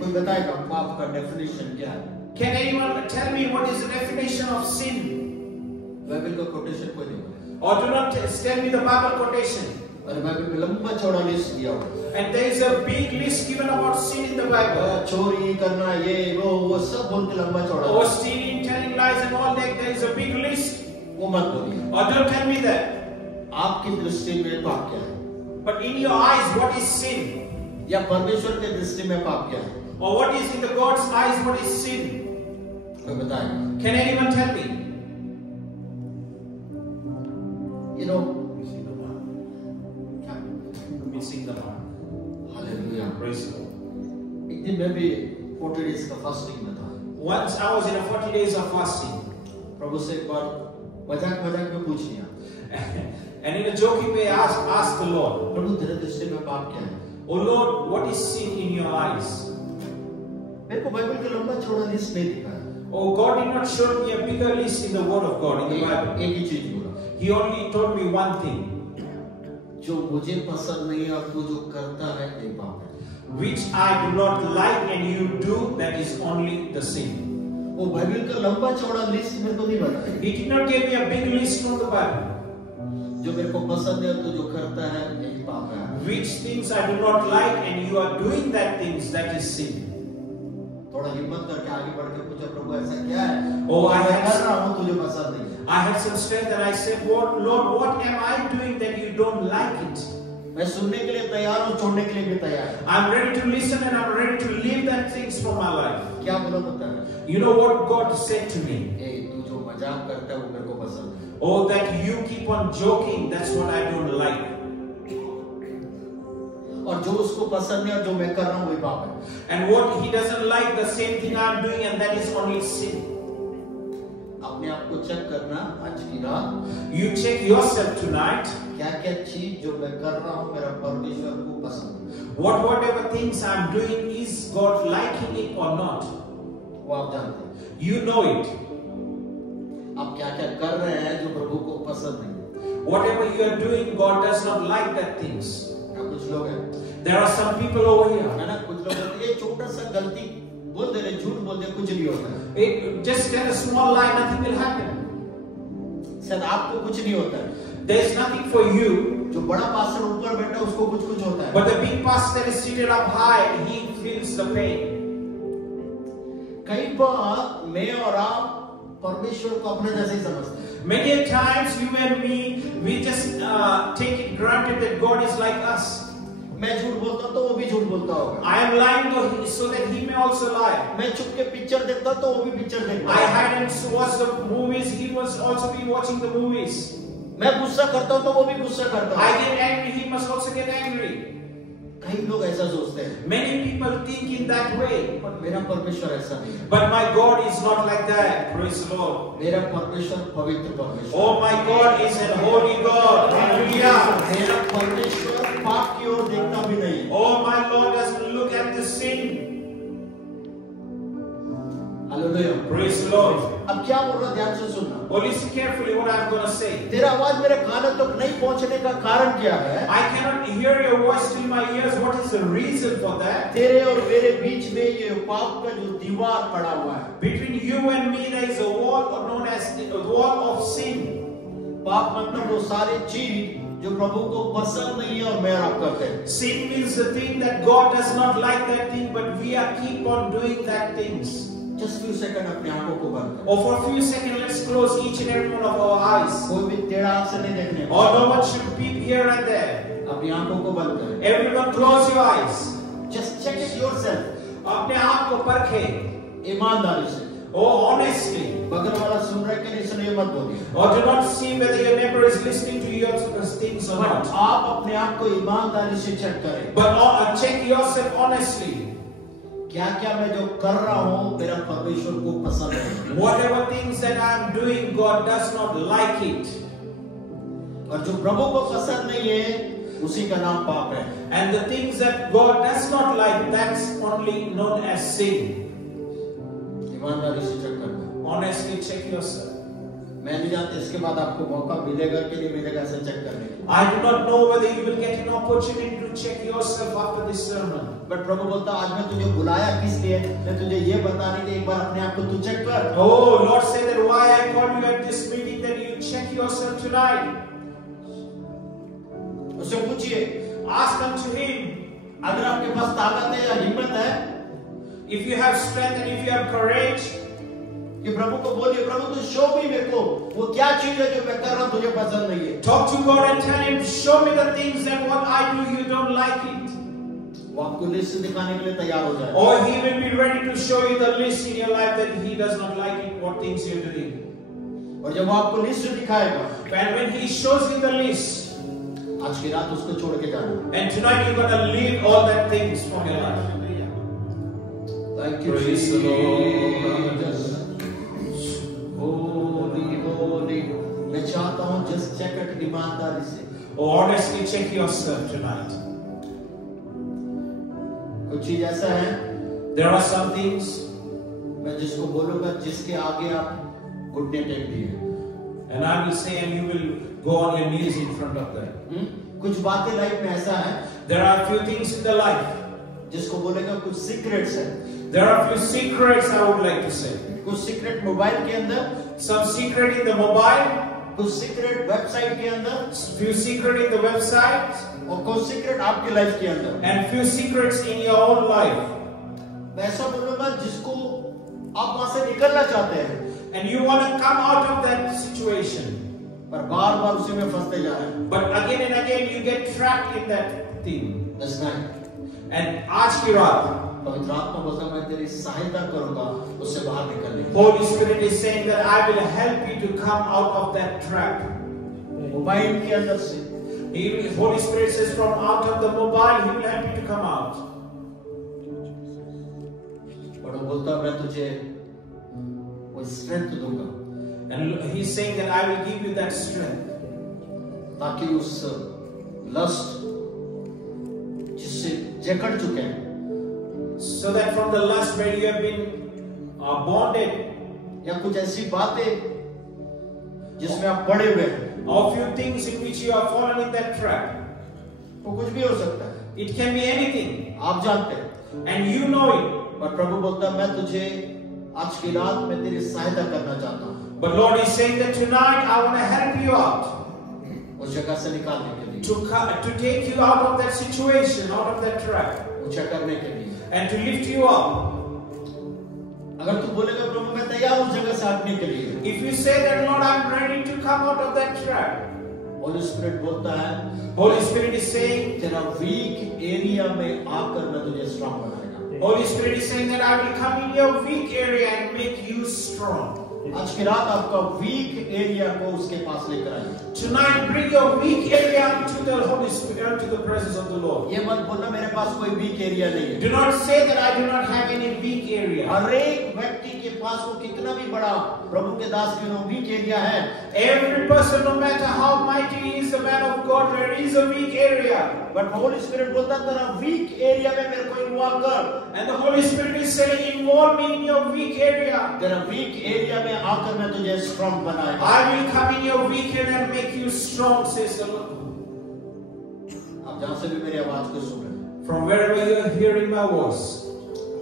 कोई बताएगा पाप का डेफिनेशन क्या है? Can anyone tell me what is the definition of sin? Bible का कोटेशन कोई नहीं बोले। Or do not tell me the Bible quotation. और बाइबल में लंबा चौड़ा लिस्ट दिया हुआ है। And there is a big list given about sin in the Bible. चोरी करना, ये वो सब बोल के लंबा चौड़ा। Or stealing, telling lies and all that, there is a big list. वो मत बोलिए। Or don't tell me that. आपकी दृष्टि में पाप क्या है? But in your eyes, what is sin? या परमेश्वर के दृष्टि में पाप क्या है? Or what is in the God's eyes, what is sin? कोई बताएगा? Can anyone tell me? You know, Missing the mark. Hallelujah. Praise the Lord. एक दिन मैं भी 40 डेज का फास्टिंग में था। Once I was in a 40 days of fasting. प्रभु से एक बार मजाक में पूछ लिया, And in a joking way, I asked the Lord, प्रभु तेरे दृष्टि में पाप क्या है? Oh Lord, what is sin in your eyes? मेरे को बाइबल का लंबा चौड़ा लिस्ट नहीं दिखा है। Oh, God did not show me a bigger list in the Word of God, in the Bible. एक ही चीज बोला, He only told me one thing, जो मुझे पसंद नहीं है और तू जो करता है ये पाप है। which I do not like and you do, that is only the sin. वो बाइबल का लंबा चौड़ा लिस्ट मेरे को नहीं बताया। He did not give me a big list from the Bible. जो मेरे को पसंद है तो जो करता है यही पाप है। Which things I do not like and you are doing that things, that is sin. थोड़ा हिम्मत करके आगे बढ़ के पूछा, प्रभु ऐसा क्या है? Oh, I मैं कर had, रहा हूँ तुझे पसंद नहीं है। I had some strength and I said, Lord, what am I doing that you don't like it? मैं सुनने के लिए तैयार हूँ, छोड़ने के लिए भी तैयार हूँ। I'm ready to listen and I'm ready to leave that things from my life. क्या बोला पता है? You know what God said to me? ए, तू जो मजाक करता है वो मेरे को पसंद है। Oh, that you keep on joking, that's what I don't like. और जो उसको पसंद है और जो मैं कर रहा हूँ वही पाप है। And what he doesn't like, the same thing I'm doing, and that is only sin. अपने आप को चेक करना आज की रात, You check yourself tonight. क्या क्या चीज जो मैं कर रहा हूँ मेरा परमेश्वर को पसंद है। Whatever things I'm doing, is God liking it or not? वो आप जानते हैं। You know it. आप क्या क्या कर रहे हैं जो प्रभु को पसंद नहीं है। Whatever you are doing, God does not like that things. कुछ लोग हैं, There are some people over here. है ना, कुछ लोग हैं, ये छोटा सा गलती बोल दे रहे, झूठ बोल दे, कुछ नहीं होता है। Just tell a small lie, nothing will happen. शायद आपको कुछ नहीं होता है, There is nothing for you. जो बड़ा पास्टर ऊपर बैठा है उसको कुछ कुछ होता है। But the big pastor that is seated up high, he feels the pain. कई बार मैं और आप परमेश्वर को अपने जैसे ही समझते हैं। Many times you and me, we just take it granted that God is like us. मैं झूठ बोलता हूँ तो वो भी झूठ बोलता होगा। I am lying so that he may also lie. मैं चुप के पिक्चर देखता हूँ तो वो भी पिक्चर देखता I है। hide and watch the movies. He must also be watching the movies. मैं गुस्सा करता हूँ तो वो भी गुस्सा करता I है। get angry. He must also get angry. कई लोग ऐसा सोचते हैं, Many people think in that way. पर मेरा परमेश्वर ऐसा नहीं है। But my God is not like that. Praise the Lord. मेरा परमेश्वर पवित्र परमेश्वर। Oh, my God is a holy God. Hallelujah. मेरा परमेश्वर पाप की ओर देखता भी नहीं। Oh, my Lord doesn't look at the sin. Hallelujah. Praise the Lord. अब क्या बोल रहा, ध्यान से सुनना। Oh, listen carefully what I'm going to say. तेरा आवाज मेरे कानों तक नहीं पहुंचने का कारण क्या है? I cannot hear your voice till my ears. What is the reason for that? तेरे और मेरे बीच में ये पाप का जो दीवार पड़ा हुआ है। Between you and me there is a wall known as the wall of sin. पाप मतलब वो सारी चीज जो प्रभु को पसंद नहीं है और मैं आप करते हैं। Sin means the thing that God does not like that thing, but we are keep on doing that things. Just few seconds अपने आंखों को बंद करो। Or for a few seconds, let's close each and every one of our eyes. कोई भी टेढ़ा आंख से नहीं देखने। Or no one should peep here and there. अपनी आंखों को बंद करें। Everyone close your eyes. Just check it yourself. अपने आप को परखे. ईमानदारी से। Oh, honestly. बगल वाला सुन रहा है कि नहीं सुन, ये मत बोलिए। Or do not see whether your neighbor is listening to your things or not. आप अपने आप को ईमानदारी से चेक करें। But check yourself honestly. क्या क्या मैं जो कर रहा हूँ मेरा परमेश्वर को पसंद है। Whatever things that I am doing, God does not like it. और जो प्रभु को पसंद नहीं है उसी का नाम पाप है। And the things that God does not like, that's only known as sin. ईमानदारी से चेक करना। Honestly check yourself. मैं नहीं जानता इसके बाद आपको मौका मिलेगा कि नहीं मिलेगा ऐसे चेक करने के। I do not know whether you will get an opportunity to check yourself after this sermon. But प्रभु बोलता आज मैं तुझे बुलाया किस लिए? मैं तुझे ये बताने के एक बार अपने आप को तू चेक कर। Oh, Lord said that why I called you at this meeting, that you check yourself tonight. उससे पूछिए, Ask unto him. अगर आपके पास ताकत है या हिम्मत है, If you have strength and if you have courage, कि प्रभु को बोलिए, प्रभु तू शो मी मेरे को वो क्या चीज है जो मैं कर रहा हूँ तुझे पसंद नहीं है। talk to God and tell him, show me the things that what I do, you don't like it. वो आपको लिस्ट दिखाने के लिए तैयार हो जाए। Or he will be ready to show you the list in your life that he does not like it, what things you're doing. और जब वो आपको लिस्ट दिखाएगा, And when he shows you the list, आज की रात उसको छोड़ के जाना। and tonight you're going to leave all that things from your life. Thank you, Praise the Jesus. Holy, holy. मैं चाहता हूँ just check it ईमानदारी से। Or honestly check yourself tonight. कुछ चीज ऐसा है There are some things, मैं जिसको बोलूंगा जिसके आगे आप घुटने टेक दिए, and I will say, and you will go on your knees in front of them. कुछ बातें लाइफ में ऐसा है There are few things in the life. जिसको बोलेगा कुछ सीक्रेट्स है, There are few secrets I would like to say. कुछ सीक्रेट मोबाइल के अंदर, Some secret in the mobile, कुछ सीक्रेट वेबसाइट के अंदर, few secret in the website, और कुछ सीक्रेट आपके लाइफ के अंदर। and few secrets in your own life. मैं ऐसा बोलूंगा जिसको आप वहां से निकलना चाहते हैं, And you want to come out of that situation. पर बार बार उसी में फंसते जा रहे हैं। But again and again you get trapped in that thing. This night, And आज की रात, पवित्र आत्मा बोलता है मैं तेरी सहायता करूंगा उससे बाहर निकलने की। Holy Spirit is saying that I will help you to come out of that trap. Mobile के अंदर से, Holy Spirit says from out of the mobile, He will help you to come out. और वो बोलता है मैं तुझे वो स्ट्रेंथ दूंगा, And He's saying that I will give you that strength. ताकि उस लस्ट जिससे जकड़ चुके हैं, So that from the lust where you have been bonded, या कुछ ऐसी बातें जिसमें आप पड़े हुए हैं, or few things in which you are fallen in that trap. वो कुछ भी हो सकता है, It can be anything, आप जानते हैं। and you know it. पर प्रभु बोलता है मैं तुझे आज की रात में तेरी सहायता करना चाहता हूँ, But Lord is saying that tonight I want to help you out, उस जगह से निकालने के लिए, to take you out of that situation, out of that trap, ऊंचा करने के लिए। and to lift you up. अगर तू बोलेगा प्रभु मैं तैयार हूं उस जगह से हटने के लिए, If you say that, Lord, I'm ready to come out of that trap, Holi spirit बोलता है Holy Spirit is saying, तेरा वीक एरिया में आकर मैं तुझे स्ट्रांग बनाएगा। Holy Spirit is saying that I will come in your weak area and make you strong. आज की रात आपका वीक एरिया को उसके पास लेकर आइए। Tonight, bring your weak area to the Holy Spirit, to the presence of the Lord. ये मत बोलना मेरे पास कोई वीक एरिया नहीं है। Do not say that I do not have any weak area. हर एक व्यक्ति के पास वो कितना भी बड़ा प्रभु के दास क्यों ना वीक एरिया है, Every person, no matter how mighty he is, the man of God, there is a weak area. But Holi spirit बोलता है तेरा वीक एरिया में मेरे को इन्वॉल्व कर। And the Holy Spirit is saying, involve me in your weak area. तेरा week area में आकर मैं तुझे स्ट्रांग बनाएगा। I will come in your weak area and make you strong, says the Lord. आप जहां से भी मेरी आवाज को सुन रहे हैं, From wherever you are hearing my voice,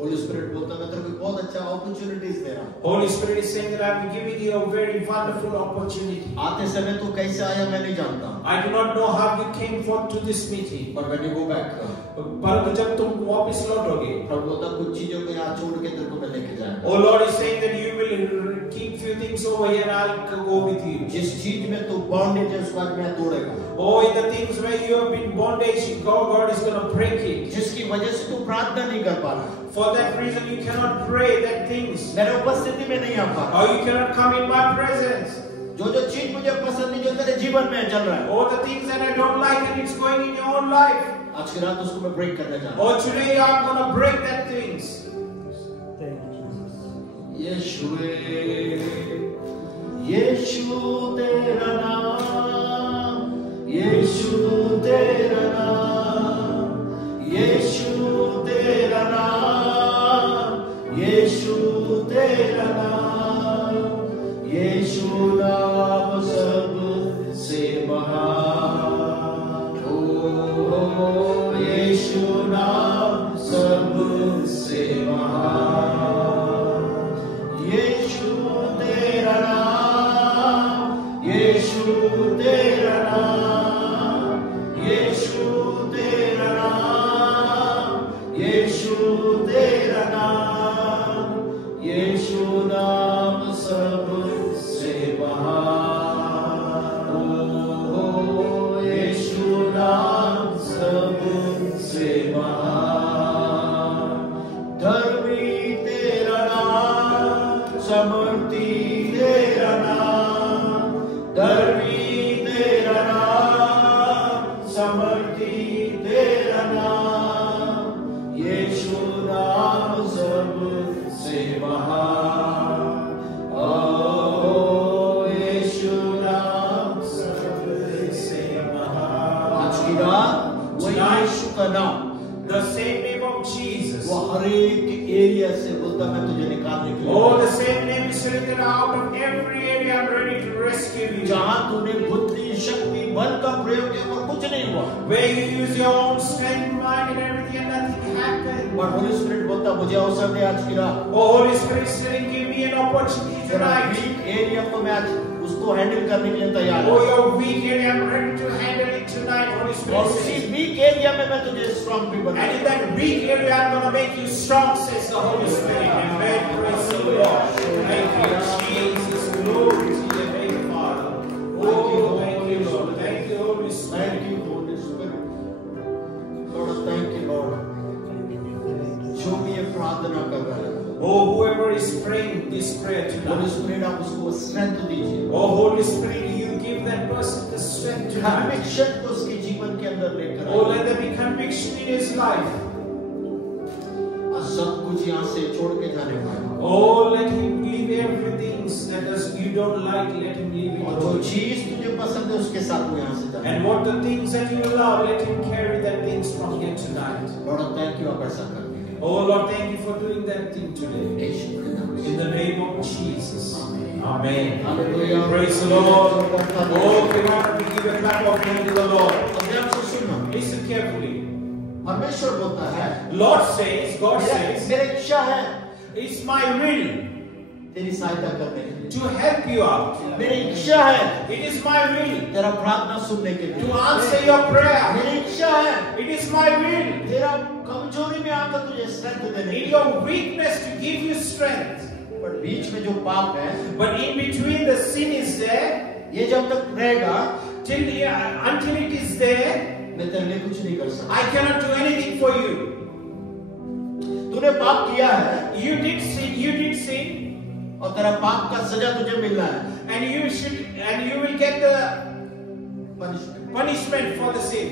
Holi spirit बोलता है मैं तेरे को बहुत अच्छा अपॉर्चुनिटीज दे रहा हूं। Holy Spirit is saying that I am giving you a very wonderful opportunity. आते समय तू कैसे आया मैं नहीं जानता, I do not know how you came forth to this meeting. पर when you go back, परंतु जब तुम वापस लौटोगे, प्रभु बोलता कुछ चीजों को यहाँ छोड़ के तेरे को मैं लेके जाऊंगा। Oh Lord is saying that you will keep few things over here and I'll go with you. जिस चीज में तू बॉन्डेज है उसको आज मैं तोड़ेगा। Oh, in the things where you have been bondage, God is going to break it. जिसकी वजह से तू प्रार्थना नहीं कर पा रहा, For that reason, you cannot pray that things, मेरे उपस्थिति में नहीं आ पा रहा, or you cannot come in my presence. जो जो चीज मुझे पसंद नहीं जो तेरे जीवन में चल रहा है, Or the things that I don't like and it's going in your own life. आज की रात उसको मैं ब्रेक करने जा रहा हूँ। Or today I'm going to break that things. यीशुए यीशु तेरा नाम, यीशु तेरा नाम, यीशु तेरा नाम, यीशु तेरा नाम, यीशु नाम सबसे महान, ओ यीशु नाम सबसे महान, यीशु तेरा नाम, यीशु तेरा नाम, यीशु तेरा नाम, यीशु तेरा नाम, यीशु नाम सबसे महान, ओ यीशु नाम सबसे महान, धर्मी तेरा नाम, समर्थी तेरा नाम, धर्मी तेरा नाम, समर्थी तेरा नाम, यीशु नाम सबसे महान, ओ यीशु नाम सबसे महान। आज की रात वही यीशु का नाम, The same name of Jesus, वो हर एक एरिया से बोलता मैं तुझे निकालने के लिए Oh, the same name is saying that out of every area I'm ready to rescue you. जहाँ तूने बुद्धि शक्ति बल का प्रयोग किया और कुछ नहीं हुआ, Where you use your own strength, mind and everything and nothing happened. But Holi spirit बोलता मुझे अवसर दे आज किरा, Oh, Holy Spirit is saying, give me an opportunity तेरा tonight. वीक एरिया को मैं आज उसको हैंडल करने के लिए तैयार Oh, हूँ, your weak area, I'm ready to handle it tonight, Holy और Spirit उसी says. वीक एरिया में मैं तुझे स्ट्रॉन्ग भी And in बनाऊंगा। that weak area, I'm going to make you strong, says the Holy Spirit. Amen. Praise the Lord. Thank you, Jesus. Glory to your name, Father. Oh, thank you, Lord. Thank you, Holy Spirit. Thank you, Holy Spirit. Lord, thank you, Lord. जो भी ये प्रार्थना कर रहा है, Oh, whoever is praying this prayer Holy tonight. Spirit आप उसको strength दीजिए, Oh, Holy Spirit, you give that person the strength tonight. Conviction को उसके जीवन के अंदर लेकर Oh, आइए। let there be conviction in his life. और सब कुछ यहाँ से छोड़ के जाने वाला, Oh, let him leave everything that you don't like, let him leave it. और जो all. चीज तुझे पसंद है उसके साथ वो यहाँ से जाए। And what the things that you love, let him carry that things from here tonight. Lord, thank you आप ऐसा करने के लिए। Oh Lord, thank you for doing that thing today. यीशु के नाम से। In the name of Jesus. Amen. Hallelujah. Praise the Lord. Oh, come on, we give a clap of hand to the Lord. अब ध्यान से सुनो, Listen carefully. परमेश्वर बोलता है, Lord says, God says, मेरी इच्छा है it's my will तेरी सहायता करने के लिए, to help you out. मेरी इच्छा है It is my will तेरा प्रार्थना सुनने के to लिए, answer your prayer. मेरी इच्छा है It is my will तेरा कमजोरी में आकर तुझे स्ट्रेंथ देने in के your लिए। weakness to give you strength. पर बीच में जो पाप है, But in between the sin is there, ये जब तक रहेगा until it is there, मैं तेरे लिए कुछ नहीं कर सकता। I cannot do anything for you. तूने पाप किया है You did sin, और तेरा पाप का सजा तुझे मिलना है, and you will get the punishment। punishment for the sin.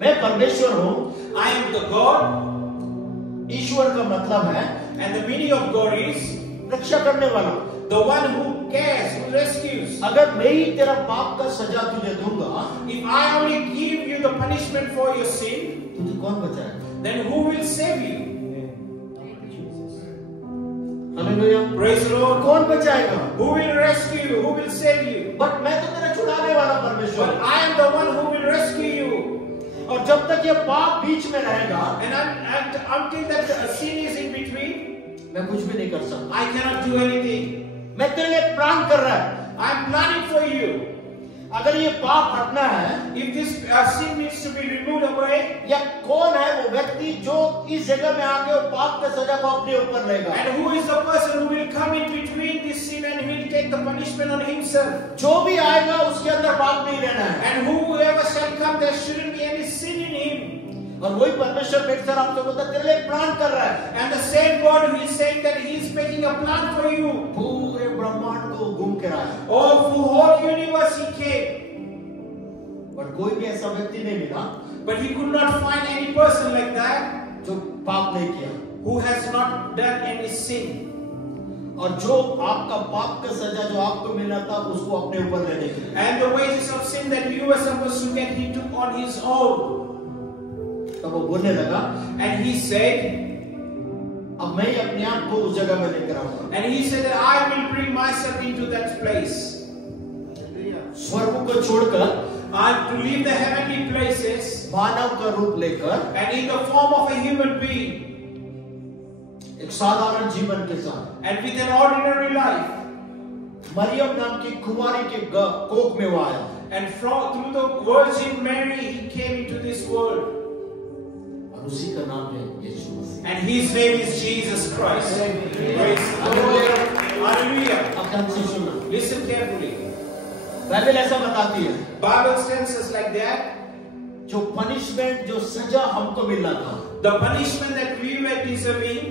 मैं परमेश्वर हूँ, I am the God, ईश्वर का मतलब है and the meaning of God is रक्षा करने वाला। the one who cares, who rescues. अगर मैं ही तेरा पाप का सजा तुझे दूंगा, If I only give you the punishment for your sin, तुझे कौन बचाएगा? then who will save you? Hallelujah. Praise the Lord. कौन बचाएगा? Who will rescue you? Who will save you? But मैं तो तेरा छुड़ाने वाला परमेश्वर But हूं। I am the one who will rescue you. और जब तक ये पाप बीच में रहेगा, And until that sin is in between, मैं कुछ भी नहीं कर सकता। I cannot do anything. मैं तेरे लिए प्लान कर रहा है। I am planning for you. अगर ये पाप हटना है, If this sin needs to be removed away, या कौन है वो व्यक्ति जो इस जगह में आके वो पाप का सजा को अपने ऊपर लेगा? and who is the person who will come in between this sin and will take the punishment on himself? जो भी आएगा उसके अंदर पाप नहीं रहना है। And whoever shall come, there shouldn't be any sin in him. और वही परमेश्वर मेरे सर आपसे बोलता है, तेरे लिए प्लान कर रहा है। And the same God who is saying that He is making a plan for you. पूरे ब्रह्मांड को घूम के रहा है। Oh, for whole universe He came. पर कोई भी ऐसा व्यक्ति नहीं मिला But He could not find any person like that जो पाप नहीं किया, who has not done any sin. और जो आपका पाप का सजा जो आपको मिला था उसको अपने ऊपर लेने के लिए। And the wages of sin that you were supposed to get, He took on His own. तब वो बोलने लगा, And He said, अब मैं ही अपने आप को उस जगह में लेकर आऊंगा। and He said that I will bring myself into that place. स्वर्ग को छोड़कर I am to leave the heavenly places मानव का रूप लेकर and in the form of a human being एक साधारण जीवन के साथ and with an ordinary life. Maryam नाम की कुमारी के कोख में वो आया, And through the Virgin Mary, He came into this world. और उसी का नाम है यीशु मसीह। And His name is Jesus Christ. Praise the Lord. Hallelujah. अब ध्यान से सुनो, Listen carefully. बाइबल ऐसा बताती है, Bible tells us like that. जो पनिशमेंट जो सजा हमको मिला था The punishment that we were deserving,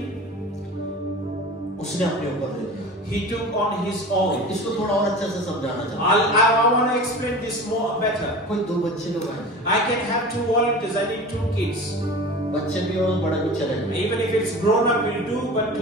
उसने अपने ऊपर ले लिया। He took on His own. इसको थोड़ा और अच्छे से समझाना चाहता I want to explain this more better. हूं। कोई दो बच्चे लोग हैं, I can have 2 volunteers. I need 2 kids. बच्चे भी और बड़े भी चलेंगे। Even if it's grown up, will do, but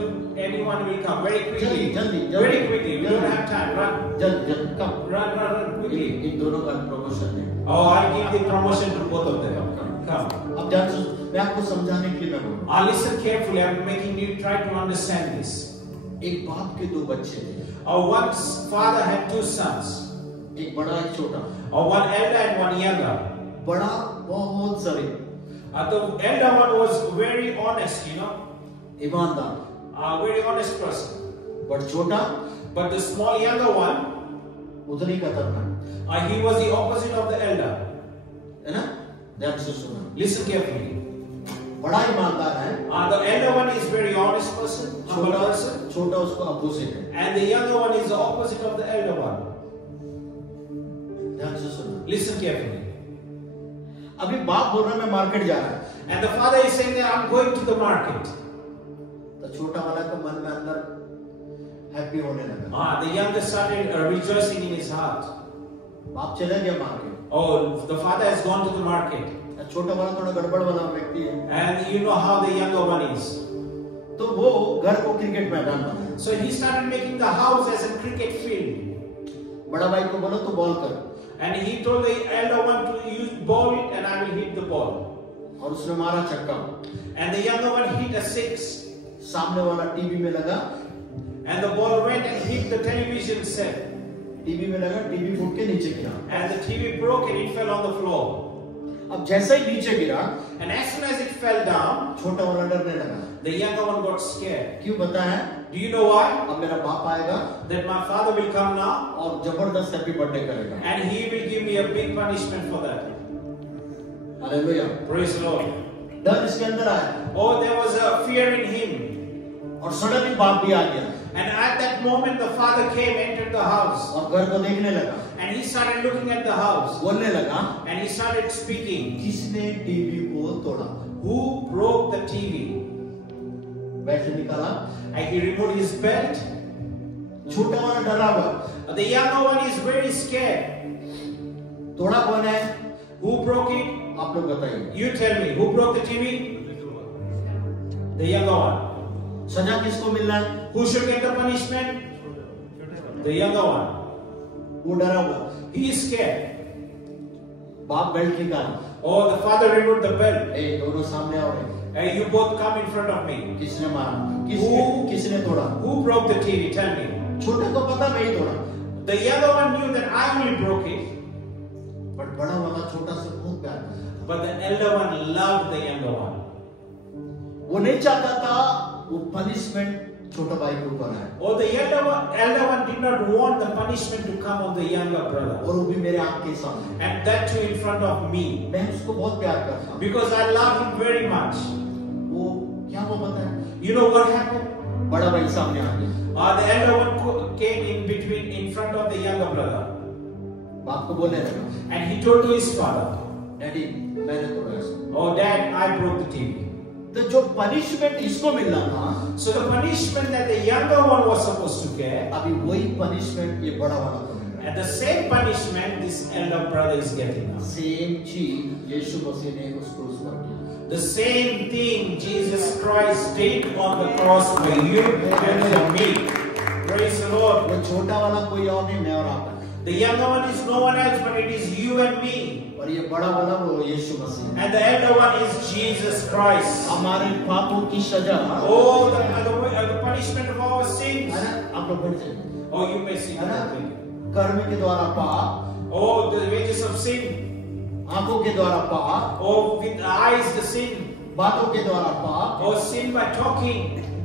anyone will come very quickly. जल्दी Very quickly. We don't have time. Run. जल्दी कम। Run quickly. इन दोनों का प्रमोशन है। Oh, I'll give the promotion to both of them. Come. अब ध्यान से मैं आपको समझाने के लिए मैं बोल रहा Listen carefully. I'm making you try to understand this. हूं। एक बाप के दो बच्चे थे, One father had two sons. एक बड़ा एक छोटा। One elder and one younger. बड़ा बहुत सरे, The elder one was very honest, ईमानदार, a very honest person. But छोटा But the small younger one, उतनी खतरनाक, he was the opposite of the elder. है ना? ध्यान से सुना। Listen carefully. बड़ा ईमानदार है, The elder one is very honest person, humble person, छोटा उसको अपोजिट है। and the younger one is the opposite of the elder one. ध्यान से सुना। Listen carefully. अभी बाप बोल रहा है मैं मार्केट जा रहा है, And the father is saying that I'm going to the market. तो छोटा वाला का मन में अंदर हैप्पी होने लगा। The younger started rejoicing in his heart. बाप चला गया market, Oh, the father has gone to the market. छोटा वाला थोड़ा गड़बड़ वाला व्यक्ति है, And you know how the younger one is. तो वो घर को क्रिकेट मैदान बनाया। So he started making the house as a cricket field. बड़ा भाई को बोलो तो बॉल कर, And he told the elder one to use ball it and I will hit the ball. और उसने मारा छक्का, And the younger one hit a 6. सामने वाला टीवी में लगा, And the ball went and hit the television set. TV में लगा, टीवी फूट के नीचे गिरा। And the TV broke and it fell on the floor. अब जैसे ही नीचे गिरा, And as soon as it fell down, छोटा वाला डरने लगा। the younger one got scared. क्यों पता है? Do you know why? अब मेरा बाप आएगा That my father will come now और जबरदस्त हैप्पी बर्थडे करेगा। and he will give me a big punishment for that. Hallelujah. Praise the Lord. डर इसके अंदर आया Oh, there was a fear in him. और सडनली बाप भी आ गया And at that moment, the father came, entered the house. और घर को देखने लगा, And he started looking at the house. बोलने लगा, And he started speaking. किसने टीवी को तोड़ा? Who broke the TV? बैठ निकाला, And he removed his belt. छोटा वाला डरा हुआ, The younger one is very scared. तोड़ा कौन है? Who broke it? आप लोग बताइए। You tell me. Who broke the TV? The younger one. सजा किसको मिलना है? Who should get the punishment? The younger one. वो डरा हुआ, He is scared. बाप बेल्ट निकाला, Oh, the father removed the belt. ए दोनों सामने आओ रे। Hey, you both come in front of me. किसने मारा? Who? किसने तोड़ा? Who broke the TV? Tell me. छोटे को पता मैं ही तोड़ा, The younger one knew that I only broke it, but बड़ा वाला छोटा से बहुत प्यार करता। but the elder one loved the younger one. वो नहीं चाहता था वो पनिशमेंट छोटा भाई के ऊपर आए, Oh, the elder one did not want the punishment to come on the younger brother, और वो भी मेरे आंख के सामने। and that too in front of me, मैं उसको बहुत प्यार करता हूँ। because I love him very much. वो क्या वो पता है? You know what happened? बड़ा भाई सामने आ गया, The elder one came in between, in front of the younger brother, बाप को बोलने लगा, and he told to his father, daddy मैंने तोड़ा इसको। "Oh, Dad, I broke the TV." तो जो पनिशमेंट इसको मिलना था, So the punishment that the younger one was supposed to get, अभी वही पनिशमेंट ये बड़ा वाला को मिल रहा है। and the same punishment this elder brother is getting now. Same चीज यीशु मसीह ने उस क्रूस पर की। The same thing Jesus Christ did on the cross for you and for me. Praise the Lord. वो छोटा वाला कोई और नहीं, मैं और आप है, The younger one is no one else, but it is you and me. और ये बड़ा वाला वो यीशु मसीह। And the elder one is Jesus Christ. हमारे पापों की सजा, Oh, the punishment of our sins. है ना? आप लोग बैठ जाइए, Oh, you may see है ना? that. कर्म के द्वारा पाप, Oh, the wages of sin. आंखों के द्वारा पाप, Oh, with the eyes, the sin. बातों के द्वारा पाप, Oh, sin by talking.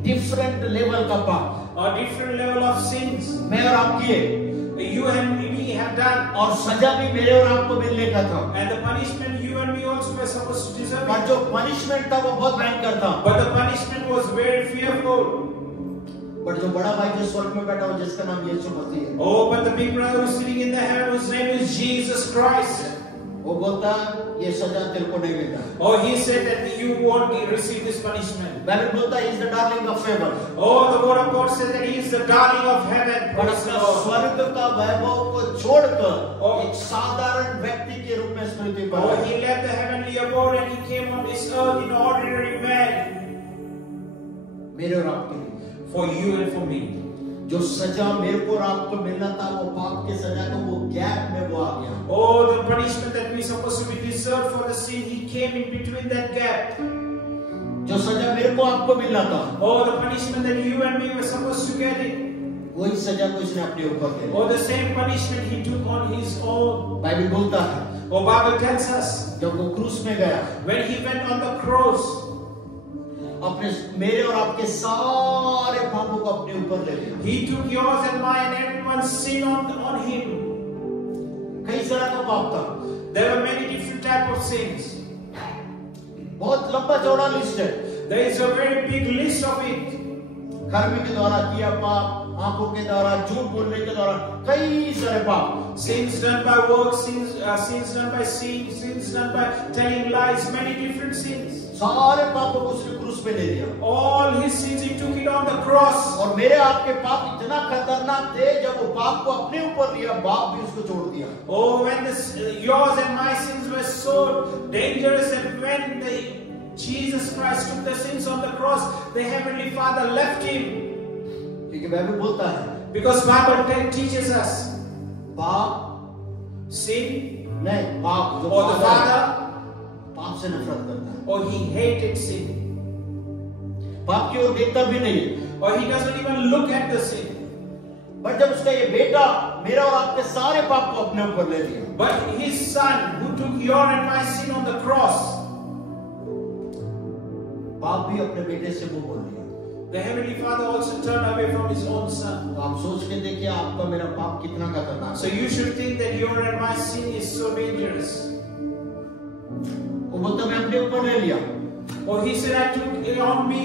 Different level का पाप Or different level of sins. मैं और आप किए, You and me have done. और सजा भी मेरे और आपको मिलने का था, And the punishment you and me also were supposed to deserve. और जो पनिशमेंट था वो बहुत भयंकर था। But the punishment was very fearful. But जो बड़ा भाई जो स्वर्ग में बैठा हो जिसका नाम यीशु मसीह है, Oh, but the big brother who is sitting in the heaven, whose name is Jesus Christ. वो बोलता ये सजा तेरे को नहीं मिलता। Oh, he said that you won't receive this punishment. Bible बोलता है is the darling of haven, Oh, the word of God says that he is the darling of heaven. But Praise the अपना Lord. स्वर्ग का वैभव को छोड़कर Oh. एक साधारण व्यक्ति के रूप में इस पृथ्वी पर Oh, आया। he left the heavenly abode and he came on this earth in an ordinary man. मेरे और आपके लिए, For you and for me. जो सजा मेरे को और आपको मिलना था, वो पाप की सजा का वो गैप में वो आ गया। Oh, the punishment that we supposed to be deserved for the sin, he came in between that gap. जो सजा मेरे को आपको मिलना था, Oh, the punishment that you and me were supposed to get it. वही सजा को इसने अपने ऊपर ले लिया। Oh, the same punishment he took on his own. Bible बोलता है, Oh, Bible tells us, जब वो क्रूस में गया, when he went on the cross, अपने मेरे और आपके सारे पापों को अपने ऊपर ले लिया। he took yours and mine, everyone's sin on him. कई तरह का पाप था, There were many different type of sins. बहुत लंबा चौड़ा लिस्ट है। There is a very big list of it. कर्म के द्वारा किया पाप, आंखों के द्वारा, झूठ बोलने के द्वारा, कई सारे पाप। Sins done by work, sins done by sin, sins done by telling lies, many different sins. सारे पापों को उसने क्रूस पे ले लिया। All his sins, he took it on the cross. और मेरे आपके पाप इतना खतरनाक थे, जब वो पाप को अपने ऊपर लिया, बाप भी उसको छोड़ दिया। Oh, when yours and my sins were so dangerous, and when Jesus Christ took the sins on the cross, the Heavenly Father left him. क्योंकि बाइबल बोलता है, Because Bible teaches us, पाप sin, नहीं, पाप जो or the Father, पाप से नफरत करता है, or he hated sin, पाप की ओर देखता भी नहीं। or he doesn't even look at the sin. पर जब उसका ये बेटा मेरा और आपके सारे पाप को अपने ऊपर ले लिया, But his son, who took your and my sin on the cross, पाप भी अपने बेटे से मुंह मोड़ लिया। the Heavenly Father also turned away from his own son. तो आप सोच के देखिए, आपका मेरा पाप कितना खतरनाक है। So you should think that your and my sin is so dangerous. वो बोलता मैं अपने ऊपर ले लिया, Or he said, I took it on me.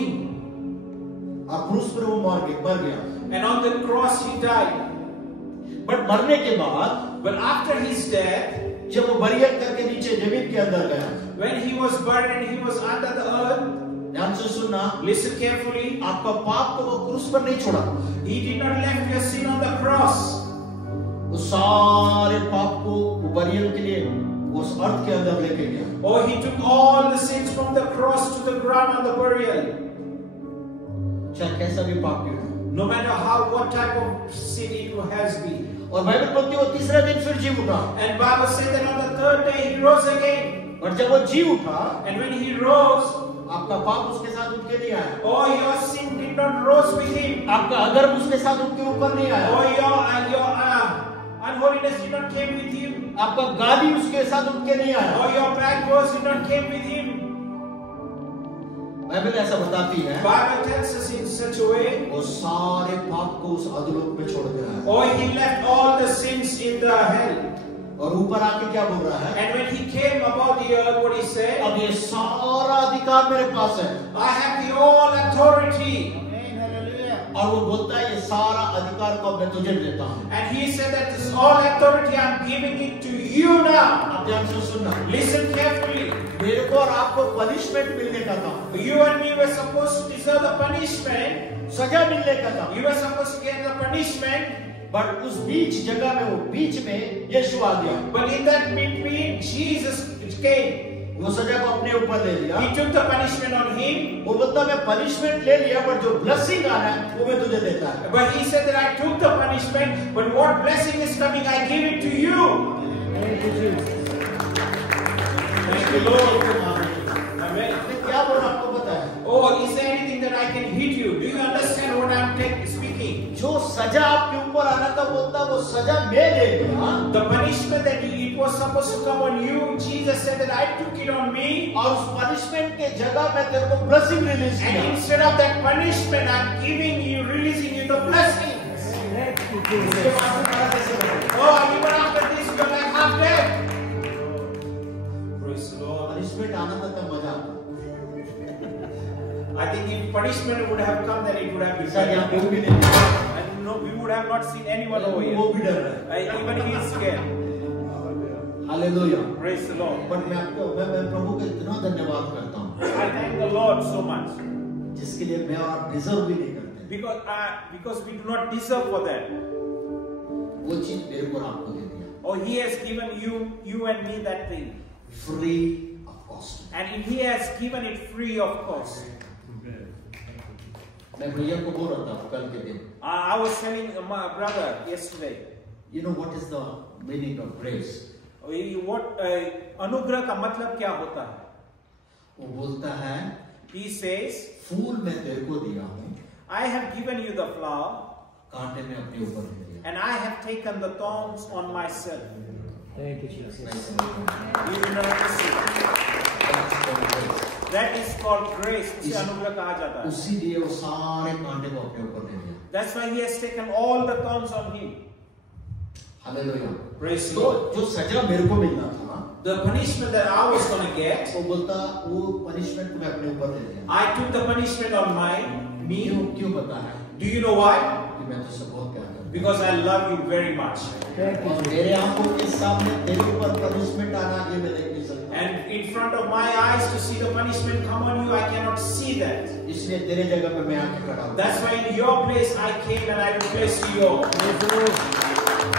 और क्रूस पर वो मर गया। And on the cross he died. But मरने के बाद, But after his death, जब वो बरियत करके नीचे जमीन के अंदर गया, when he was buried and he was under the earth, ध्यान से सुनना, listen carefully, आपका पाप को वो क्रूस पर नहीं छोड़ा, he did not left your sin on the cross. वो सारे पाप को वो बरियल के लिए उस अर्थ के अंदर लेके गया। Or he took all the sins from the cross to the ground on the burial. चाहे कैसा भी पाप क्यों हो। No matter what type of sin it has been. और बाइबल बोलती है वो तीसरे दिन फिर जी उठा। And Bible said that on the third day he rose again. और जब वो जी उठा, And when he rose, आपका पाप उसके साथ उठ के नहीं आया, oh, your sin did not rose with him. आपका अधर्म उसके साथ उठ के ऊपर नहीं आया, Oh, your unholiness did not came with him. आपका गाली उसके साथ उठ के नहीं आया। Oh, your bad words did not came with him. Bible ऐसा बताती है, Bible tells us in such a way. वो सारे पाप को उस अधोलोक में छोड़ दे रहा है। Oh, he left all the sins in the hell. और ऊपर आके क्या बोल रहा है? And when he came above the earth, what he said? अब ये सारा अधिकार मेरे पास है। I have the all authority. और वो बोलता है ये सारा अधिकार को मैं तुझे देता हूँ। And he said that this all authority I'm giving it to you now. अब ध्यान से सुनना। Listen carefully. मेरे को और आपको पनिशमेंट मिलने का था। You and me were supposed to deserve the punishment. सजा मिलने का था। You were supposed to get the punishment. But उस बीच जगह में, वो बीच में यीशु आ गया। But in that between, Jesus came. वो सजा को अपने ऊपर ले लिया। He took the punishment on him. वो बोलता मैं पनिशमेंट ले लिया, पर जो ब्लेसिंग आ रहा है वो मैं तुझे देता है। But he said that I took the punishment, but what blessing is coming, I give it to you. Thank you, Jesus. Thank you, Lord. Amen. क्या बोल आपको पता है? Oh, is there anything that I can hit you? Do you understand what I'm speaking? जो सजा आपके ऊपर आना था, बोलता वो सजा मैं ले लिया। The punishment that it was supposed to come on you, Jesus said that I took it on me. और उस पनिशमेंट के जगह में तेरे को ब्लेसिंग रिलीज And किया। instead of that punishment, I'm giving you, releasing you the blessings. Thank you, Jesus. Oh, even after this, you're like half dead. Praise the Lord. Punishment आना था तब मजा आता। I think if punishment would have come, then it would have been शायद यहाँ better. कोई भी नहीं, And no, we would have not seen anyone over वो here. भी डर रहा है। Even he is scared. Hallelujah. Praise the Lord. But मैं प्रभु का इतना धन्यवाद करता हूँ, I thank the Lord so much जिसके लिए मैं और आप डिजर्व भी नहीं करते। because we do not deserve for that. वो चीज मेरे को और आपको दे दिया, Oh, He has given you and me that thing, free of cost. and He has given it free of cost. मैं भैया को बोल रहा था कल के दिन, I was telling my brother yesterday. You know what is the meaning of grace? What अनुग्रह का मतलब क्या होता है? वो बोलता है, He says, फूल मैं तेरे को दिया हूँ, I have given you the flower, कांटे में अपने ऊपर ले लिया। and I have taken the thorns on myself. Thank you, Jesus. You will not receive. That is called grace. इसे अनुग्रह कहा जाता है. उसी लिए वो सारे कांटे को अपने ऊपर ले लिया। That's why he has taken all the thorns on him. Hallelujah. Praise the तो Lord. जो सजा मेरे को मिलना था, The punishment that I was going to get, वो बोलता वो पनिशमेंट को मैं अपने ऊपर ले लिया। I took the punishment on me. क्यों पता है? Do you know why? कि मैं तुझसे बहुत प्यार करता हूँ। Because I love you very much. Thank you, और Jesus. मेरे आंखों के सामने तेरे ऊपर पनिशमेंट आना आगे मैं देख नहीं सकता। And in front of my eyes to see the punishment come on you, I cannot see that. इसलिए तेरे जगह पे मैं आके खड़ा हूँ। That's why in your place I came and I replaced you.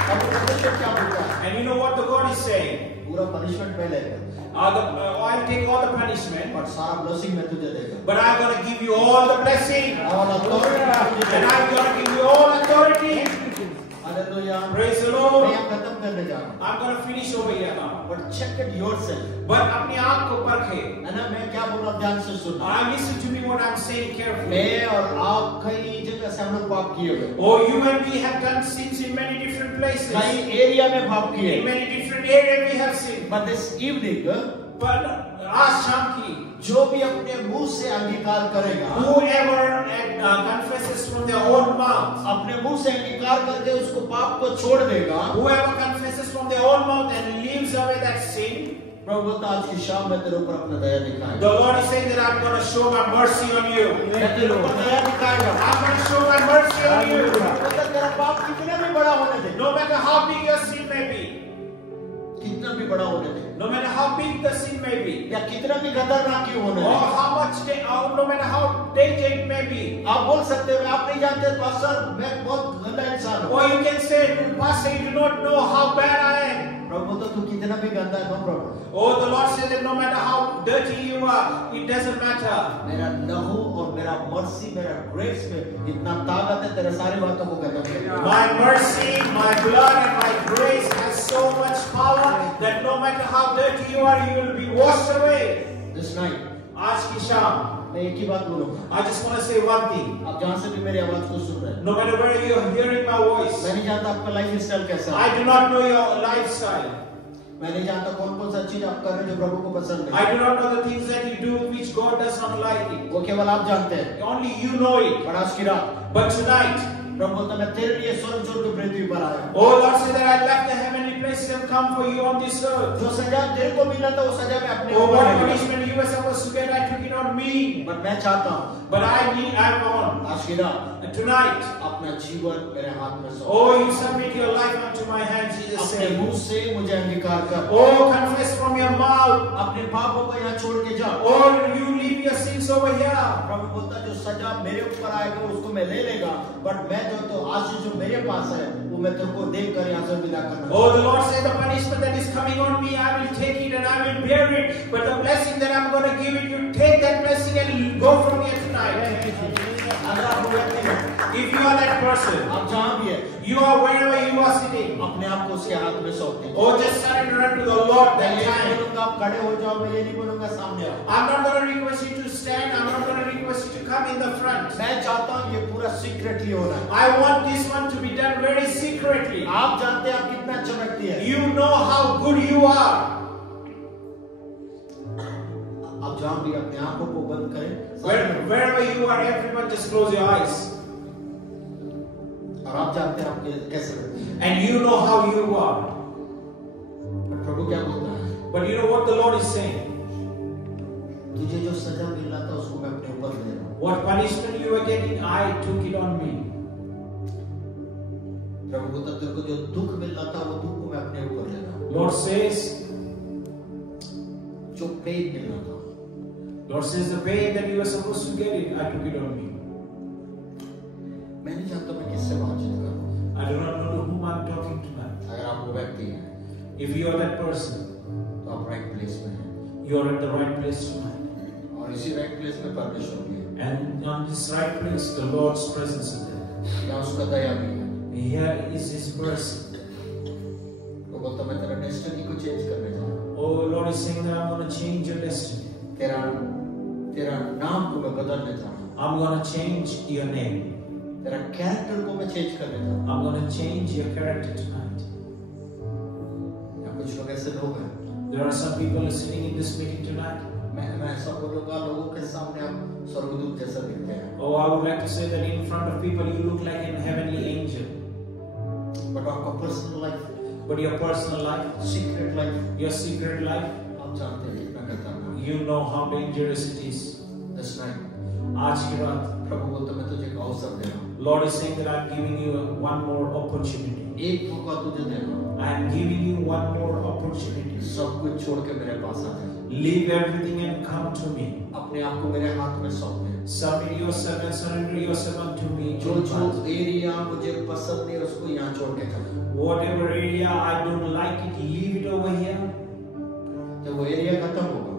अब पनिशमेंट क्या बोलता है? And you know what the God is saying? पूरा पनिशमेंट मैं लेगा, I'll take all the punishment, और सारा ब्लेसिंग मैं तुझे देगा। but I'm going to give you all the blessing. और authority And I'm going to give you all authority. Hallelujah. Praise the मैं Lord. यहाँ खत्म करने जा रहा हूँ। I'm going to finish over here now. But check it yourself. But अपने आप को परखे. है ना, मैं क्या बोल रहा हूँ ध्यान से सुनना। Listen to me what I'm saying carefully. मैं और आप कई जगह से हम लोग पाप किए हुए, Oh, you and me have done sins in many different places. कई एरिया में पाप किए। In many different areas we have sinned. But this evening, But आज शाम की, जो भी अपने मुंह से अंगीकार करेगा, whoever confesses from their own mouth, अपने मुंह से अंगीकार करके उसको पाप को छोड़ देगा, whoever confesses from their own mouth and leaves away that sin, प्रभु बोलता आज की शाम में तेरे ऊपर अपना दया दिखाएगा। the Lord is saying that I'm going to show my mercy on you. मैं तेरे ऊपर दया दिखाएगा। I'm going to show my mercy on you. मतलब तेरा पाप कितना भी बड़ा होने दे, No matter how big your sin may be, कितना भी बड़ा होने दे, no matter how big the sin may be, या कितना भी खतरनाक क्यों होने or they, how much, no matter how dangerous it may be, आप बोल सकते हो आप नहीं जानते पास्टर मैं बहुत गंदा इंसान हूँ। or you can say, Pastor, you do not know how bad I am. प्रभु तो तू कितना भी गंदा है, no problem. Oh, the Lord says that no matter how dirty you are, it doesn't matter. मेरा लहू और मेरा मर्सी, मेरा ग्रेस में इतना ताकत है तेरे सारी बातों को खत्म कर। My mercy, my blood, and my grace has so much power that no matter how dirty you are, you will be washed away. This night, आज की शाम, मैं एक ही बात बोलूँगा। I just want to say one thing. आप जहाँ से भी मेरी आवाज को सुन रहे हैं, No matter where you are hearing my voice, मैं नहीं जानता आपका लाइफ स्टाइल कैसा है, I do not know your lifestyle. मैं नहीं जानता कौन कौन सा चीज आप कर रहे हैं जो प्रभु को पसंद I है, do not know the things that you do which God does not like it. वो केवल आप जानते हैं। Only you know it. पर आज की रात But tonight, प्रभु बोलता मैं तेरे लिए स्वर्ग छोड़ के पृथ्वी पर आया हूँ। oh Lord, say that I left the heavenly places and come for you on this earth. जो सजा तेरे को मिला था वो सजा मैं अपने Oh, ऊपर what ले लिया। punishment you were supposed to get, I took it on me. पर मैं चाहता हूँ But I'm on. आज की रात And tonight, अपना जीवन मेरे हाथ में सौंप। oh, you submit your life unto my hands, Jesus अपने said. मुंह से मुझे अंगीकार कर, Oh, confess from your mouth. अपने पापों को यहाँ छोड़ के जा। Oh, you leave your sins over here. प्रभु बोलता जो सजा मेरे ऊपर आएगा उसको मैं ले लेगा, बट मैं जो आज जो मेरे पास है वो मैं तुमको देकर यहाँ से विदा करना। Oh, the Lord said the punishment that is coming on me, I will take it and I will bear it. But the blessing that I'm going to give it, you take that blessing and go from here tonight. अगर आप वो व्यक्ति हैं, If you are that person, आप जहाँ भी है you are wherever you are sitting. अपने आप को उसके हाथ में सौंप दीजिए। Oh, just surrender unto the Lord मैं that ये नहीं time. बोलूँगा आप खड़े हो जाओ, मैं ये नहीं बोलूँगा सामने आओ। I'm not going to request you to stand. I'm not going to request you to come in the front. मैं चाहता हूँ ये पूरा सीक्रेटली होना है। I want this one to be done very secretly. आप जानते हैं आप कितना चमकती है। You know how good you are. आप जहाँ भी अपने आंखों को बंद करें, Wherever you are, everyone just close your eyes. और आप जानते हैं आप कैसे करते हैं। And you know how you are. पर प्रभु क्या बोलता है? But you know what the Lord is saying? तुझे जो सजा मिल रहा था उसको मैं अपने ऊपर ले रहा हूँ। What punishment you were getting, I took it on me. प्रभु बोलता तेरे को जो दुख मिल रहा था वो दुख को मैं अपने ऊपर ले रहा हूँ। Lord says, जो पेन मिल रहा था, Lord says the pain that you were supposed to get it, I took it on me. मैं नहीं जानता मैं किससे बातचीत कर रहा हूँ। I do not know to whom I'm talking tonight. अगर आप वो व्यक्ति हैं, If you are that person, तो आप राइट प्लेस में हैं। you are at the right place tonight. और इसी राइट प्लेस में परमेश्वर भी है। And on this right place, the Lord's presence is there. यहाँ उसका दया भी है। Here is His mercy. वो बोलता मैं तेरा डेस्टिनी को चेंज करने जा रहा हूँ। Oh, Lord is saying that I'm going to change your destiny. तेरा नाम को मैं बदलने जा रहा हूँ। I'm going to change your name. तेरा कैरेक्टर को मैं चेंज करने जा रहा हूँ। I'm going to change your character tonight. यहाँ कुछ लोग ऐसे लोग हैं। There are some people listening in this meeting tonight. मैं ऐसा बोलूँगा लोगों के सामने आप स्वर्गदूत जैसा दिखते हैं। Oh, I would like to say that in front of people you look like a heavenly angel. But आपका personal life, But your personal life, secret life, your secret life, आप जानते हैं कितना खतरनाक है। you know how dangerous it is. This night, आज की रात, प्रभु बोलता मैं तुझे एक अवसर दे रहा हूँ। Lord is saying that I'm giving you one more opportunity. एक मौका तुझे दे रहा हूँ। I am giving you one more opportunity. सब कुछ छोड़ के मेरे पास आ जा। Leave everything and come to me. अपने आप को मेरे हाथ में सौंप दे। Submit yourself and surrender yourself unto me. जो एरिया मुझे पसंद नहीं उसको यहाँ छोड़ के चला। Whatever area I don't like it, leave it over here. जब वो एरिया खत्म होगा,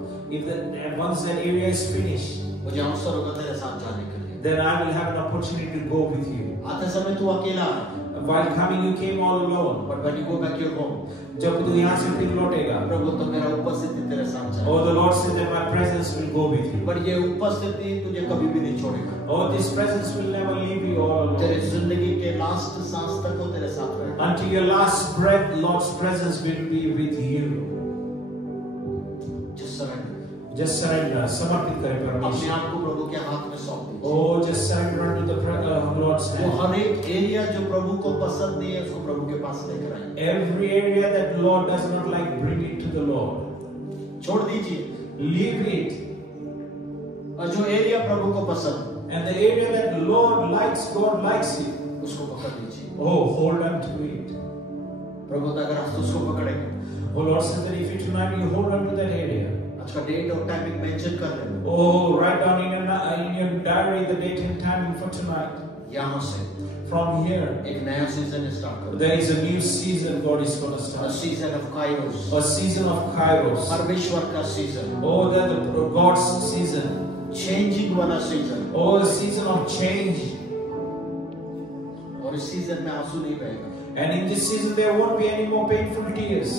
Once that area is finished, मुझे अवसर होगा तेरे साथ जाने के लिए। then I will have an opportunity to go with you. आते समय तू अकेला है, While coming, you came all alone. but when you go back your home, जब तू यहाँ से फिर लौटेगा, प्रभु तो मेरा उपस्थिति तेरे साथ जाए। oh, the Lord said that my presence will go with you. पर ये उपस्थिति तुझे कभी भी नहीं छोड़ेगा। Oh, this presence will never leave you all तेरे alone. जिंदगी के लास्ट सांस तक वो तेरे साथ रहेगा। Until your last breath, Lord's presence will be with you. Just surrender. Just surrender. समर्पित करें अपने परमेश्वर. आप को प्रभु के हाथ में सौंप दीजिए। Oh, just surrender to the Lord's वो hand. हर एक एरिया जो प्रभु को पसंद नहीं है उसको प्रभु के पास लेकर आए। Every area that Lord does not like, bring it to the Lord. छोड़ दीजिए। Leave it. और जो एरिया प्रभु को पसंद, And the area that the Lord likes, God likes it. उसको पकड़ लीजिए। Oh, hold on to it. प्रभु अगर आप उसको पकड़ेंगे, Oh, Lord said that if you tonight you hold on to that area. आज का डेट और टाइमिंग मेंशन कर लेना। Oh, write down in your diary the date and timing for tonight. यहाँ से From here, एक नया सीजन स्टार्ट करो। there is a new season God is going to A start. season of Kairos, A season of Kairos. परमेश्वर का season, Oh, that the God's season. Changing वाला season. Oh, the season of change. और इस season में आंसू नहीं बहेगा। And in this season there won't be any more painful tears.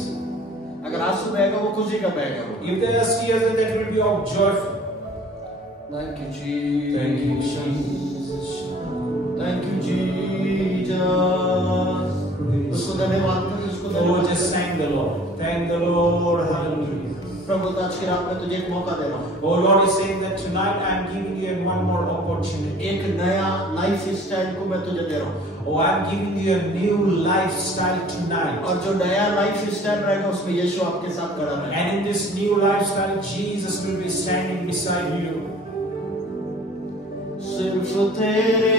अगर आंसू बहेगा वो खुशी का बहेगा। If there are tears, then that will be of joyful. Thank you, Jesus. Thank you, Jesus. Thank you, Jesus. उसको धन्यवाद करो, उसको Oh, धन्यवाद just करो। thank the Lord. Thank the Lord. Hallelujah. प्रभु आज की रात में तुझे एक मौका दे रहा हूँ। Oh, Lord is saying that tonight I am giving you one more opportunity. एक नया लाइफ स्टाइल को मैं तुझे दे रहा हूँ। Oh, I am giving you a new lifestyle tonight. और जो नया लाइफ स्टाइल रहेगा उसमें यीशु आपके साथ खड़ा रहेगा। And in this new lifestyle, Jesus will be standing beside you. सिर्फ तेरे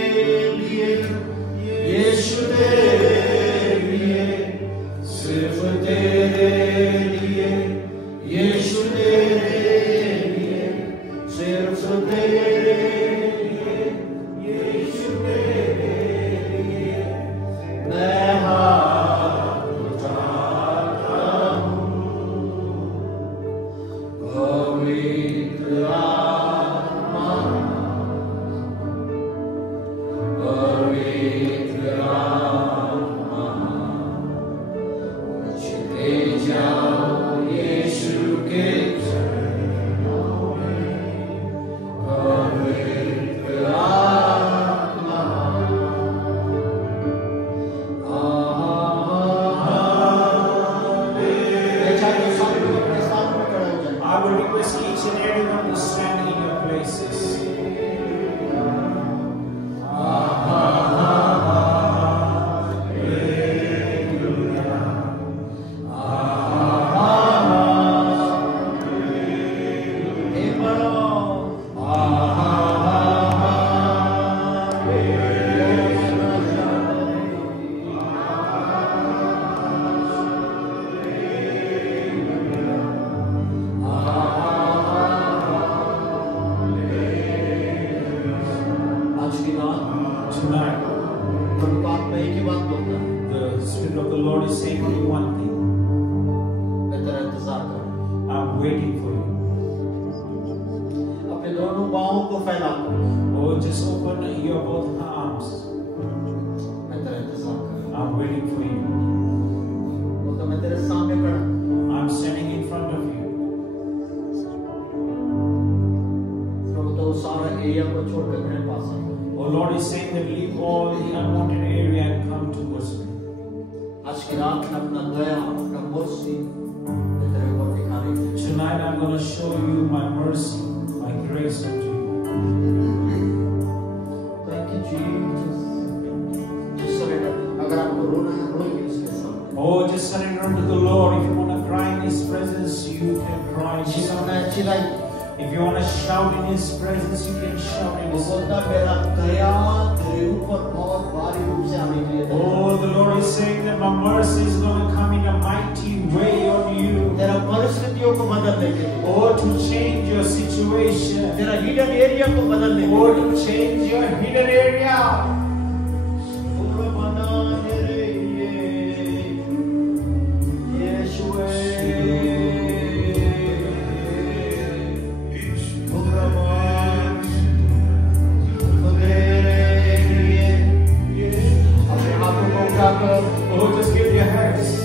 लिए यीशु तेरे लिए, सिर्फ तेरे लिए यीशु तेरे लिए, सिर्फ तेरे लिए यीशु तेरे लिए मैं हाथ उठाता हूँ। पवित्र आत्मा, पवित्र आत्मा I'm waiting for you. वो तो मैं तेरे सामने खड़ा हूं। I'm standing in front of you. प्रभु तो सारा एरिया को छोड़कर मेरे पास आ। Oh Lord is saying that leave all the unwanted area and come towards me. आज की रात में अपना दया, अपना मर्सी मैं तेरे ऊपर दिखाने की। Tonight I'm going to show you my mercy, my grace unto you. Thank you, Jesus. Just surrender. अगर आपको रोना है, रोइए उसके सामने। Oh, just surrender unto the Lord. If you want to cry in His presence, you can cry in His चिल्लाना है, presence. चिल्लाइए। If you want to shout in His presence, you can shout in वो His बोलता presence. मेरा दया तेरे ऊपर बहुत भारी रूप से आने के लिए तैयार है। Oh, the Lord is saying that my mercy is going to come in a mighty way on you. तेरा परिस्थितियों को बदलने के लिए, Oh, to change your situation. तेरा हिडन एरिया को बदलने के Oh, लिए। to change your hidden area. Oh, just give your hands.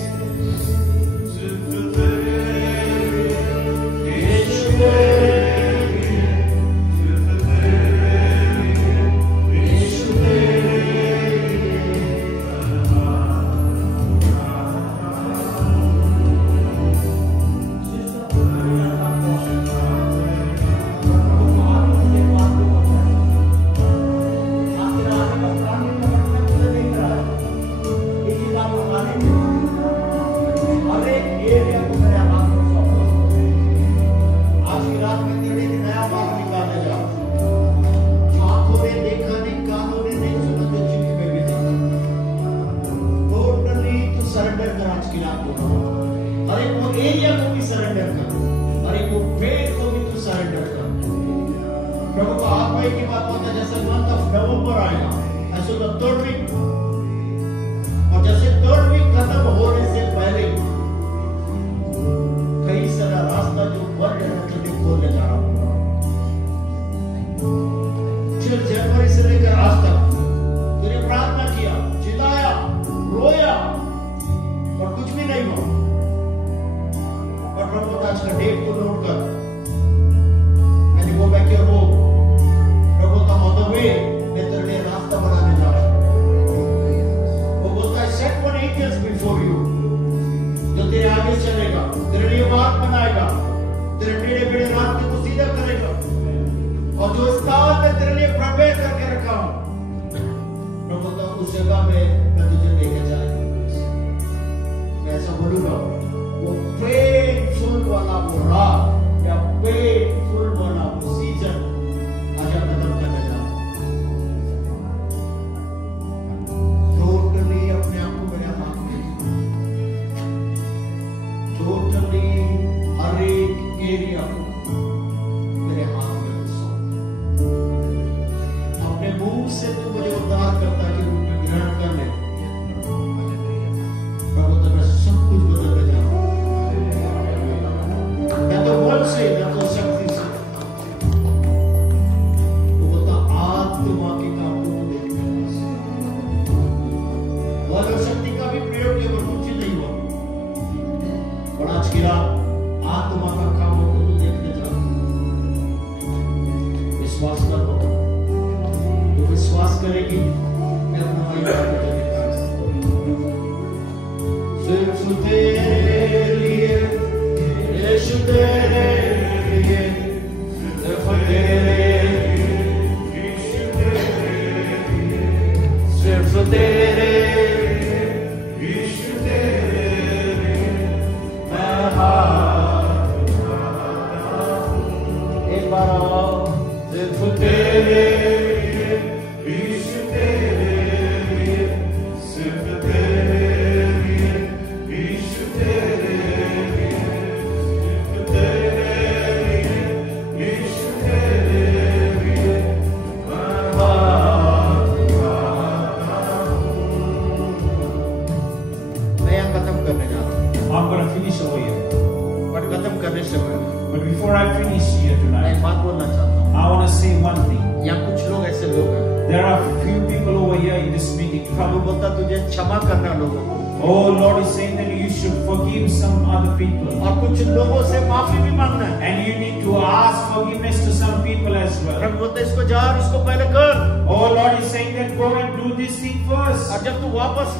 खत्म करने से पहले But before I finish here मैं tonight, एक बात बोलना चाहता हूँ। I want to say one thing. या कुछ लोग ऐसे लोग हैं, There are few people over here in this meeting. प्रभु बोलता तुझे क्षमा करना लोगों को, Oh, Lord is saying that you should forgive some other people. और कुछ लोगों से माफी भी मांगना है। And you need to ask forgiveness to some people as well. प्रभु बोलता इसको जा और इसको पहले कर, Oh, Lord is saying that go and do this thing first. और जब तू वापस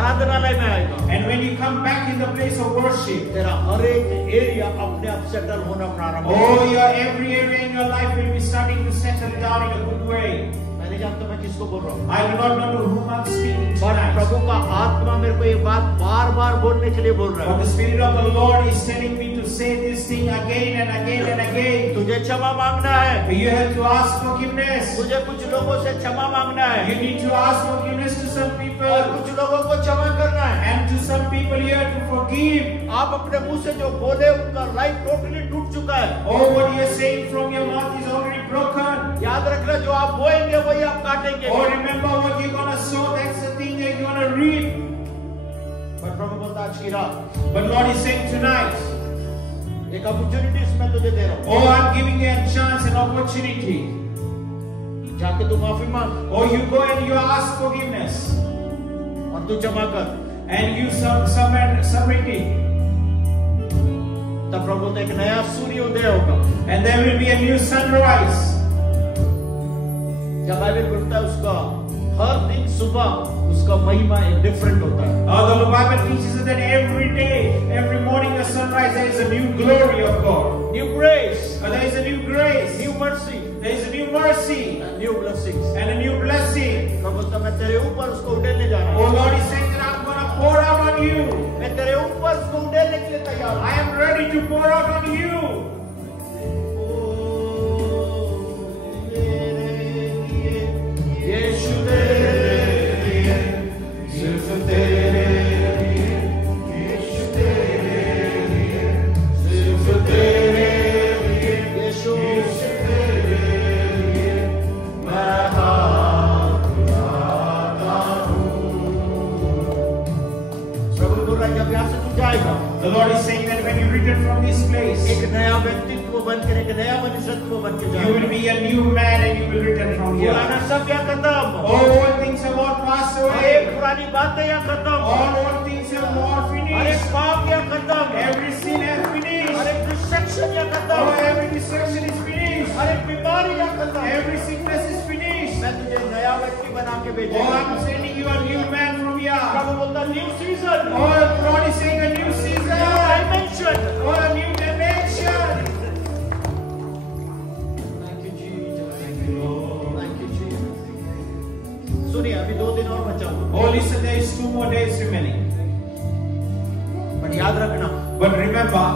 आराधनालय में आएगा, And when you come back in the place of worship, तेरा हर एक एरिया अपने आप सेटल होना प्रारंभ oh, your every area in your life will be starting to settle down in a good way. मैं नहीं जानता मैं किसको बोल रहा हूँ, I do not know to whom I'm speaking पर tonight. प्रभु का आत्मा मेरे को ये बात बार बार बोलने के लिए बोल रहा But है, the Spirit of the Lord is telling me to say this thing again and again and again. तुझे क्षमा मांगना है, You have to ask forgiveness. तुझे कुछ लोगों से क्षमा मांगना You है, need to ask forgiveness to some और people. कुछ लोगों को क्षमा करना है। And to some people you have to forgive. आप अपने मुंह से जो बोले उनका लाइफ टोटली टूट चुका है। Oh, what you are saying from your mouth is already broken. याद रखना जो आप बोएंगे वही आप काटेंगे। Oh, remember what you're gonna sow, that's the thing that you're gonna reap. पर प्रभु बोलता आज की रात But Lord is saying tonight, एक अपॉर्चुनिटी मैं तुझे दे रहा हूँ, oh, I'm giving you a chance, an opportunity. जाके तू माफी मांग Oh, you go and you ask forgiveness. और तू क्षमा कर। And you submit it. तब प्रभु बोलता एक नया सूर्य उदय होगा। And there will be a new sunrise. जब बाइबल बोलता है उसका हर दिन सुबह उसका महिमा एक डिफरेंट होता है। The Bible teaches us that every day, every morning at sunrise, there is a new glory of God. New grace, There is a new grace. new mercy, There is a new mercy and new blessings। and a new blessing. प्रभु बोलता मैं तेरे ऊपर उसको उड़ेलने जा रहा Oh, हूँ, Lord is saying that I'm going to pour out on you. मैं तेरे ऊपर उसको उड़ेलने के लिए तैयार हूँ। I am ready to pour out on you. यीशु तेरे लिए, सिर्फ तेरे लिए, यीशु तेरे लिए, सिर्फ तेरे लिए, यीशु तेरे लिए, मैं हाथ उठाता हूँ। प्रभु बोल रहा है जब यहाँ से तू जाएगा, The Lord is saying that when you return from this place, एक नया व्यक्तित्व बनकर एक नया मनुष्यत्व बनकर you जाएगा। will be a new man and you will return from here. पुराना सब यहाँ खत्म, All old things have all passed अरे away. पुरानी बातें यहाँ खत्म, All old things have all अरे finished. पाप यहाँ खत्म, Every sin has finished. अरे डिस्ट्रक्शन यहाँ Oh, खत्म, every destruction is finished. अरे बीमारी यहाँ खत्म। Every sickness is finished. मैं तुझे नया व्यक्ति बना के Oh, भेजूंगा। I'm sending you a new man from here. प्रभु बोलता new season, Oh, the Lord is saying a new new season. Dimension. Oh, a new dimension. Thank you Jesus, thank you Lord, thank you Jesus. सुनिए अभी 2 दिन और बचा हुआ, Oh, listen, there is 2 more days remaining. पर याद रखना But remember,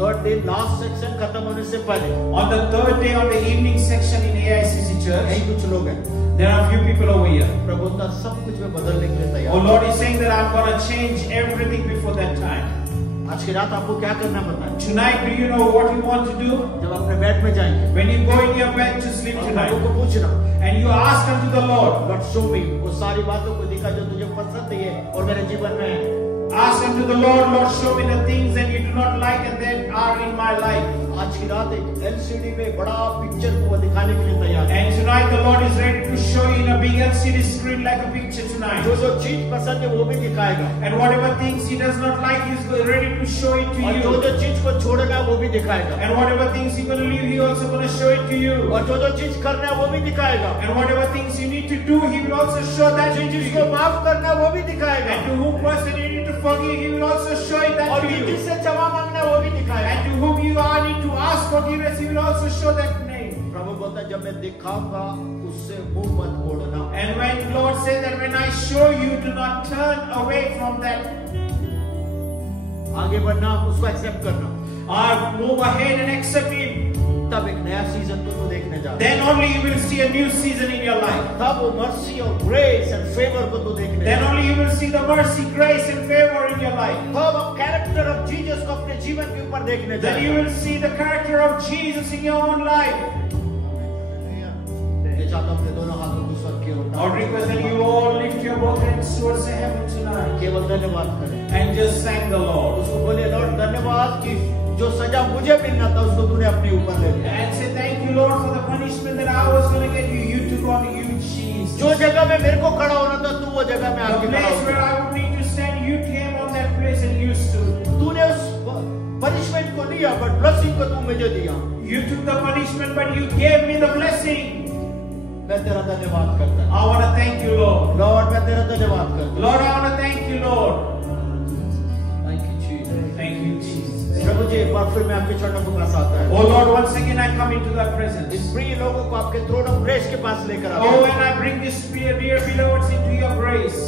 third day last section खत्म होने से पहले on the 3rd day on the evening section in AICC Church, यही कुछ लोग हैं, there are a few people over here. प्रभु बोलता सब कुछ में बदलने के लिए Oh, तैयार। Lord is saying that I'm going to change everything before that time. आज की रात आपको क्या करना पता है? Tonight, do you know what you want to do? जब अपने बेड में जाएंगे When you go in your bed to sleep और tonight, प्रभु को पूछना, and you ask unto the Lord, Lord show me वो सारी बातों को दिखा जो तुझे पसंद है और मेरे जीवन में है। ask unto the Lord, Lord, show me the things that you do not like and that are in my life. आज की रात एक LCD में बड़ा पिक्चर को वो दिखाने के लिए तैयार है। And tonight, the Lord is ready to show you in a big LCD screen like a picture tonight. जो जो चीज पसंद है वो भी दिखाएगा, And whatever things He does not like, He's ready to show it to और जो you. जो चीज को छोड़ना है वो भी दिखाएगा, And whatever things He's going to leave, He also going to show it to you. और जो जो चीज करना है वो भी दिखाएगा, And whatever things you need to do, He will also show that to जिसको you. माफ करना है वो भी दिखाएगा, And to whom person you need to forgive, He will also show it that और to you. जिससे क्षमा मांगना है वो भी दिखाएगा। And to whom you are need to ask forgiveness, He will also show that name. प्रभु बोलता है जब मैं दिखाऊंगा उससे मुंह मत मोड़ना। And when Lord says that when I show you, do not turn away from that. आगे बढ़ना, उसको एक्सेप्ट करना, Move ahead and accept Him. तब एक नया सीजन को तू देखने जा रहा है। Then only you will see a new season in your life. तब वो मर्सी और ग्रेस एंड फेवर को तू देखने जा Then रहा है। only you will see the mercy, grace, and favor in your life. तब आप कैरेक्टर ऑफ जीसस को अपने जीवन के ऊपर देखने जा Then रहे you हैं। will see the character of Jesus in your own life. मैं चाहता हूं अपने दोनों हाथों को स्वर्ग की ओर I would request that you all lift your both hands towards heaven tonight केवल धन्यवाद करें, and just thank the Lord. उसको बोलिए लॉर्ड धन्यवाद कि जो सजा मुझे मिलना था उसको तूने अपने ऊपर ले लिया। And say thank you, Lord, for the punishment that I was going to get. You took on you, Jesus. जो जगह में मेरे को खड़ा होना था तू वो जगह में The आके खड़ा place हो where गया। I would need to stand, you came on that place and you stood. तूने उस पनिशमेंट को लिया बट ब्लेसिंग को तू मुझे दिया। You took the punishment, but you gave me the blessing. मैं तेरा धन्यवाद करता हूँ। I want to thank you, Lord. Lord मैं तेरा धन्यवाद करता हूँ। Lord, I want to thank you, Lord. Thank you, Jesus. Thank you, Jesus. प्रभु जी एक बार फिर मैं आपके चरणों के पास आता है। Oh Lord, once again I come into that presence. इस प्रिय लोगों को आपके थ्रोन ऑफ ग्रेस के पास लेकर आता Oh, हूँ। and I bring this dear beloveds into your grace.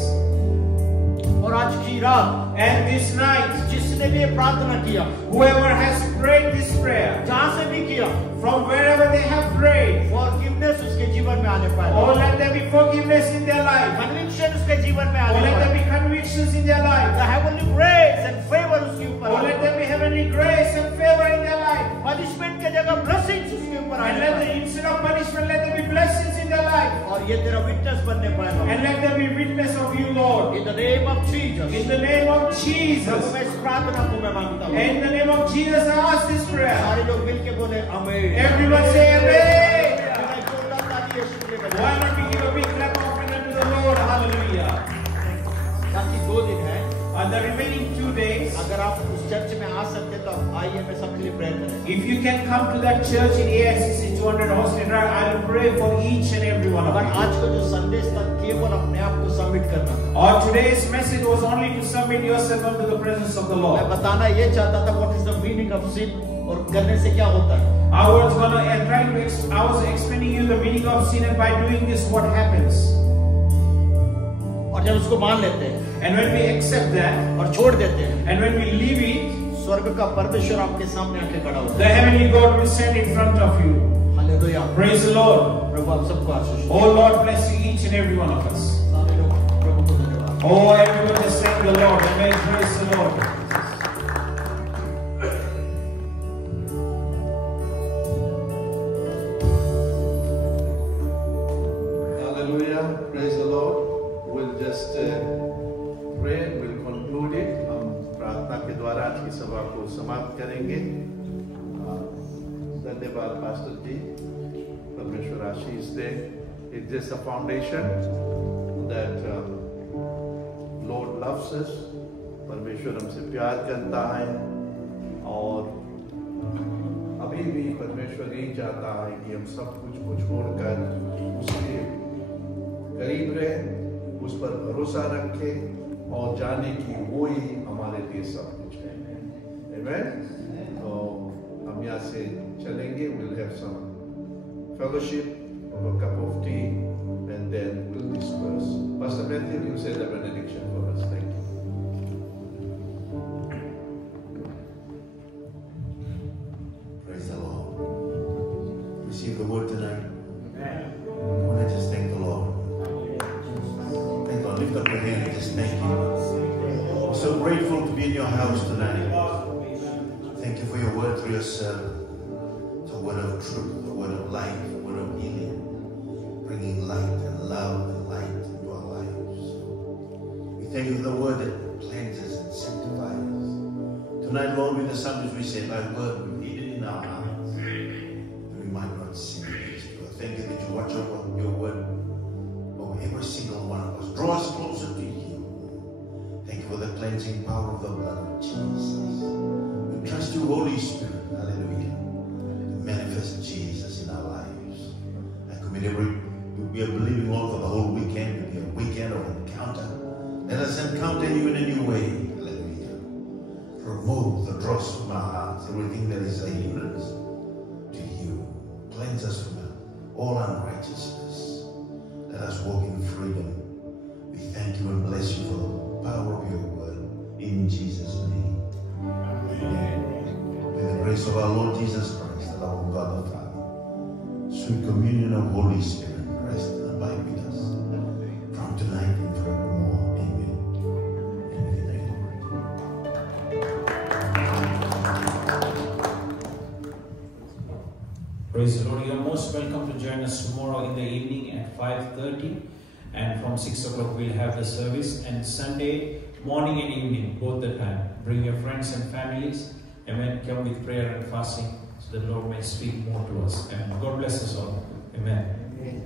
और आज की रात And this night, जिसने भी ये प्रार्थना किया, whoever has prayed this prayer, जहाँ से भी किया, from wherever they have prayed, forgiveness उसके जीवन में आने पाए। oh let there be forgiveness in their life. Conviction उसके जीवन में Oh आने let there पाए। be convictions in their life. The heavenly grace and favor उसके ऊपर Oh आने let पाए। there be heavenly grace and favor in their life. Punishment के जगह ब्लेसिंग्स उसके ऊपर And आने let पाए। the, instead of punishment, let there be blessings in their life. और ये तेरा विटनेस बनने पाएगा। And let there be witness of you, Lord. In the name of Jesus. In the name of Prabhu Jesus. मैं इस प्रार्थना को मैं मांगता हूँ। In the name of Jesus, I ask this prayer. सारे लोग मिलके बोले आमीन। Everyone say amen. मैं जोरदार ताली यीशु के लिए बजाऊं। Why not we give a big clap offering unto the Lord? Hallelujah. बाकी 2 दिन है। On the remaining 2 days, अगर आप उस चर्च में आ सकते तो आइए मैं सबके लिए प्रेयर करें। if you can come to that church in AICC 200 Austin Drive, I will pray for each and every one of पर you. आज को जो संदेश था केवल अपने आप को सबमिट करना था। Or today's message was only to submit yourself unto the presence of the मैं Lord. बताना ये चाहता था what is the meaning of sin और करने से क्या होता है। I was explaining you the meaning of sin, and by doing this, what happens? और जब उसको मान लेते हैं And when we accept that, और छोड़ देते हैं, and when we leave it, स्वर्ग का परमेश्वर आपके सामने आके खड़ा होता the heavenly God will stand in front of you. है। हालेलुया। Praise the Lord. प्रभु आप सबको आशीष दे। Oh Lord, bless you, each and every one of us. सारे लोग प्रभु को धन्यवाद। Oh, everyone just thank the Lord. Amen. Praise the Lord. Hallelujah. Praise the Lord. We'll just pray. We'll conclude it. हम प्रार्थना के द्वारा आज की सभा को समाप्त करेंगे। धन्यवाद पास्टर जी। परमेश्वर आशीष दे। It's just a foundation that Lord loves us. परमेश्वर हमसे प्यार करता है और अभी भी परमेश्वर यही चाहता है कि हम सब कुछ को छोड़कर उसके करीब रहे, उस पर भरोसा रखें और जाने कि वो ही हमारे लिए सब कुछ है। Amen? तो हम यहाँ से चलेंगे। We'll have some fellowship, a cup of tea, and then we'll disperse. Pastor Matthew, you say the benediction for us. Thank you. Praise the Lord. Receive the word tonight. I want to just thank the Lord. Thank God. Lift up your hand and just thank Him. I'm so grateful to be in your house tonight. Thank you for your word through your servant. It's a word of truth, a word of life, a word of healing, bringing light and love and light into our lives. We thank you for the word that cleanses and sanctifies. Tonight, Lord, with the psalmist, we say, thy word we hid it in our hearts, that we might not sin against you. Thank you that you watch over your word, over every single one of us. Draw us closer to you. Thank you for the cleansing power of the blood of Jesus. We trust you, Holy Spirit, hallelujah, to manifest Jesus in our lives. I commit we are believing, Lord, for the whole weekend to be a weekend of encounter. Let us encounter you in a new way. Remove the dross from our hearts, everything that is a hindrance to you. Cleanse us from all unrighteousness. Let us walk in freedom. We thank you and bless you for the power of your word. In Jesus' name. Amen. May the grace of our Lord Jesus Christ, the love of God the Father, sweet communion of Holy Spirit, rest and abide with us from tonight and forevermore. Amen. Praise the Lord. You are most welcome to join us tomorrow in the evening at 5:30, and from 6 o'clock we'll have the service, and Sunday morning and evening, both the time. Bring your friends and families Amen. Come with prayer and fasting so the Lord may speak more to us. And God bless us all. Amen.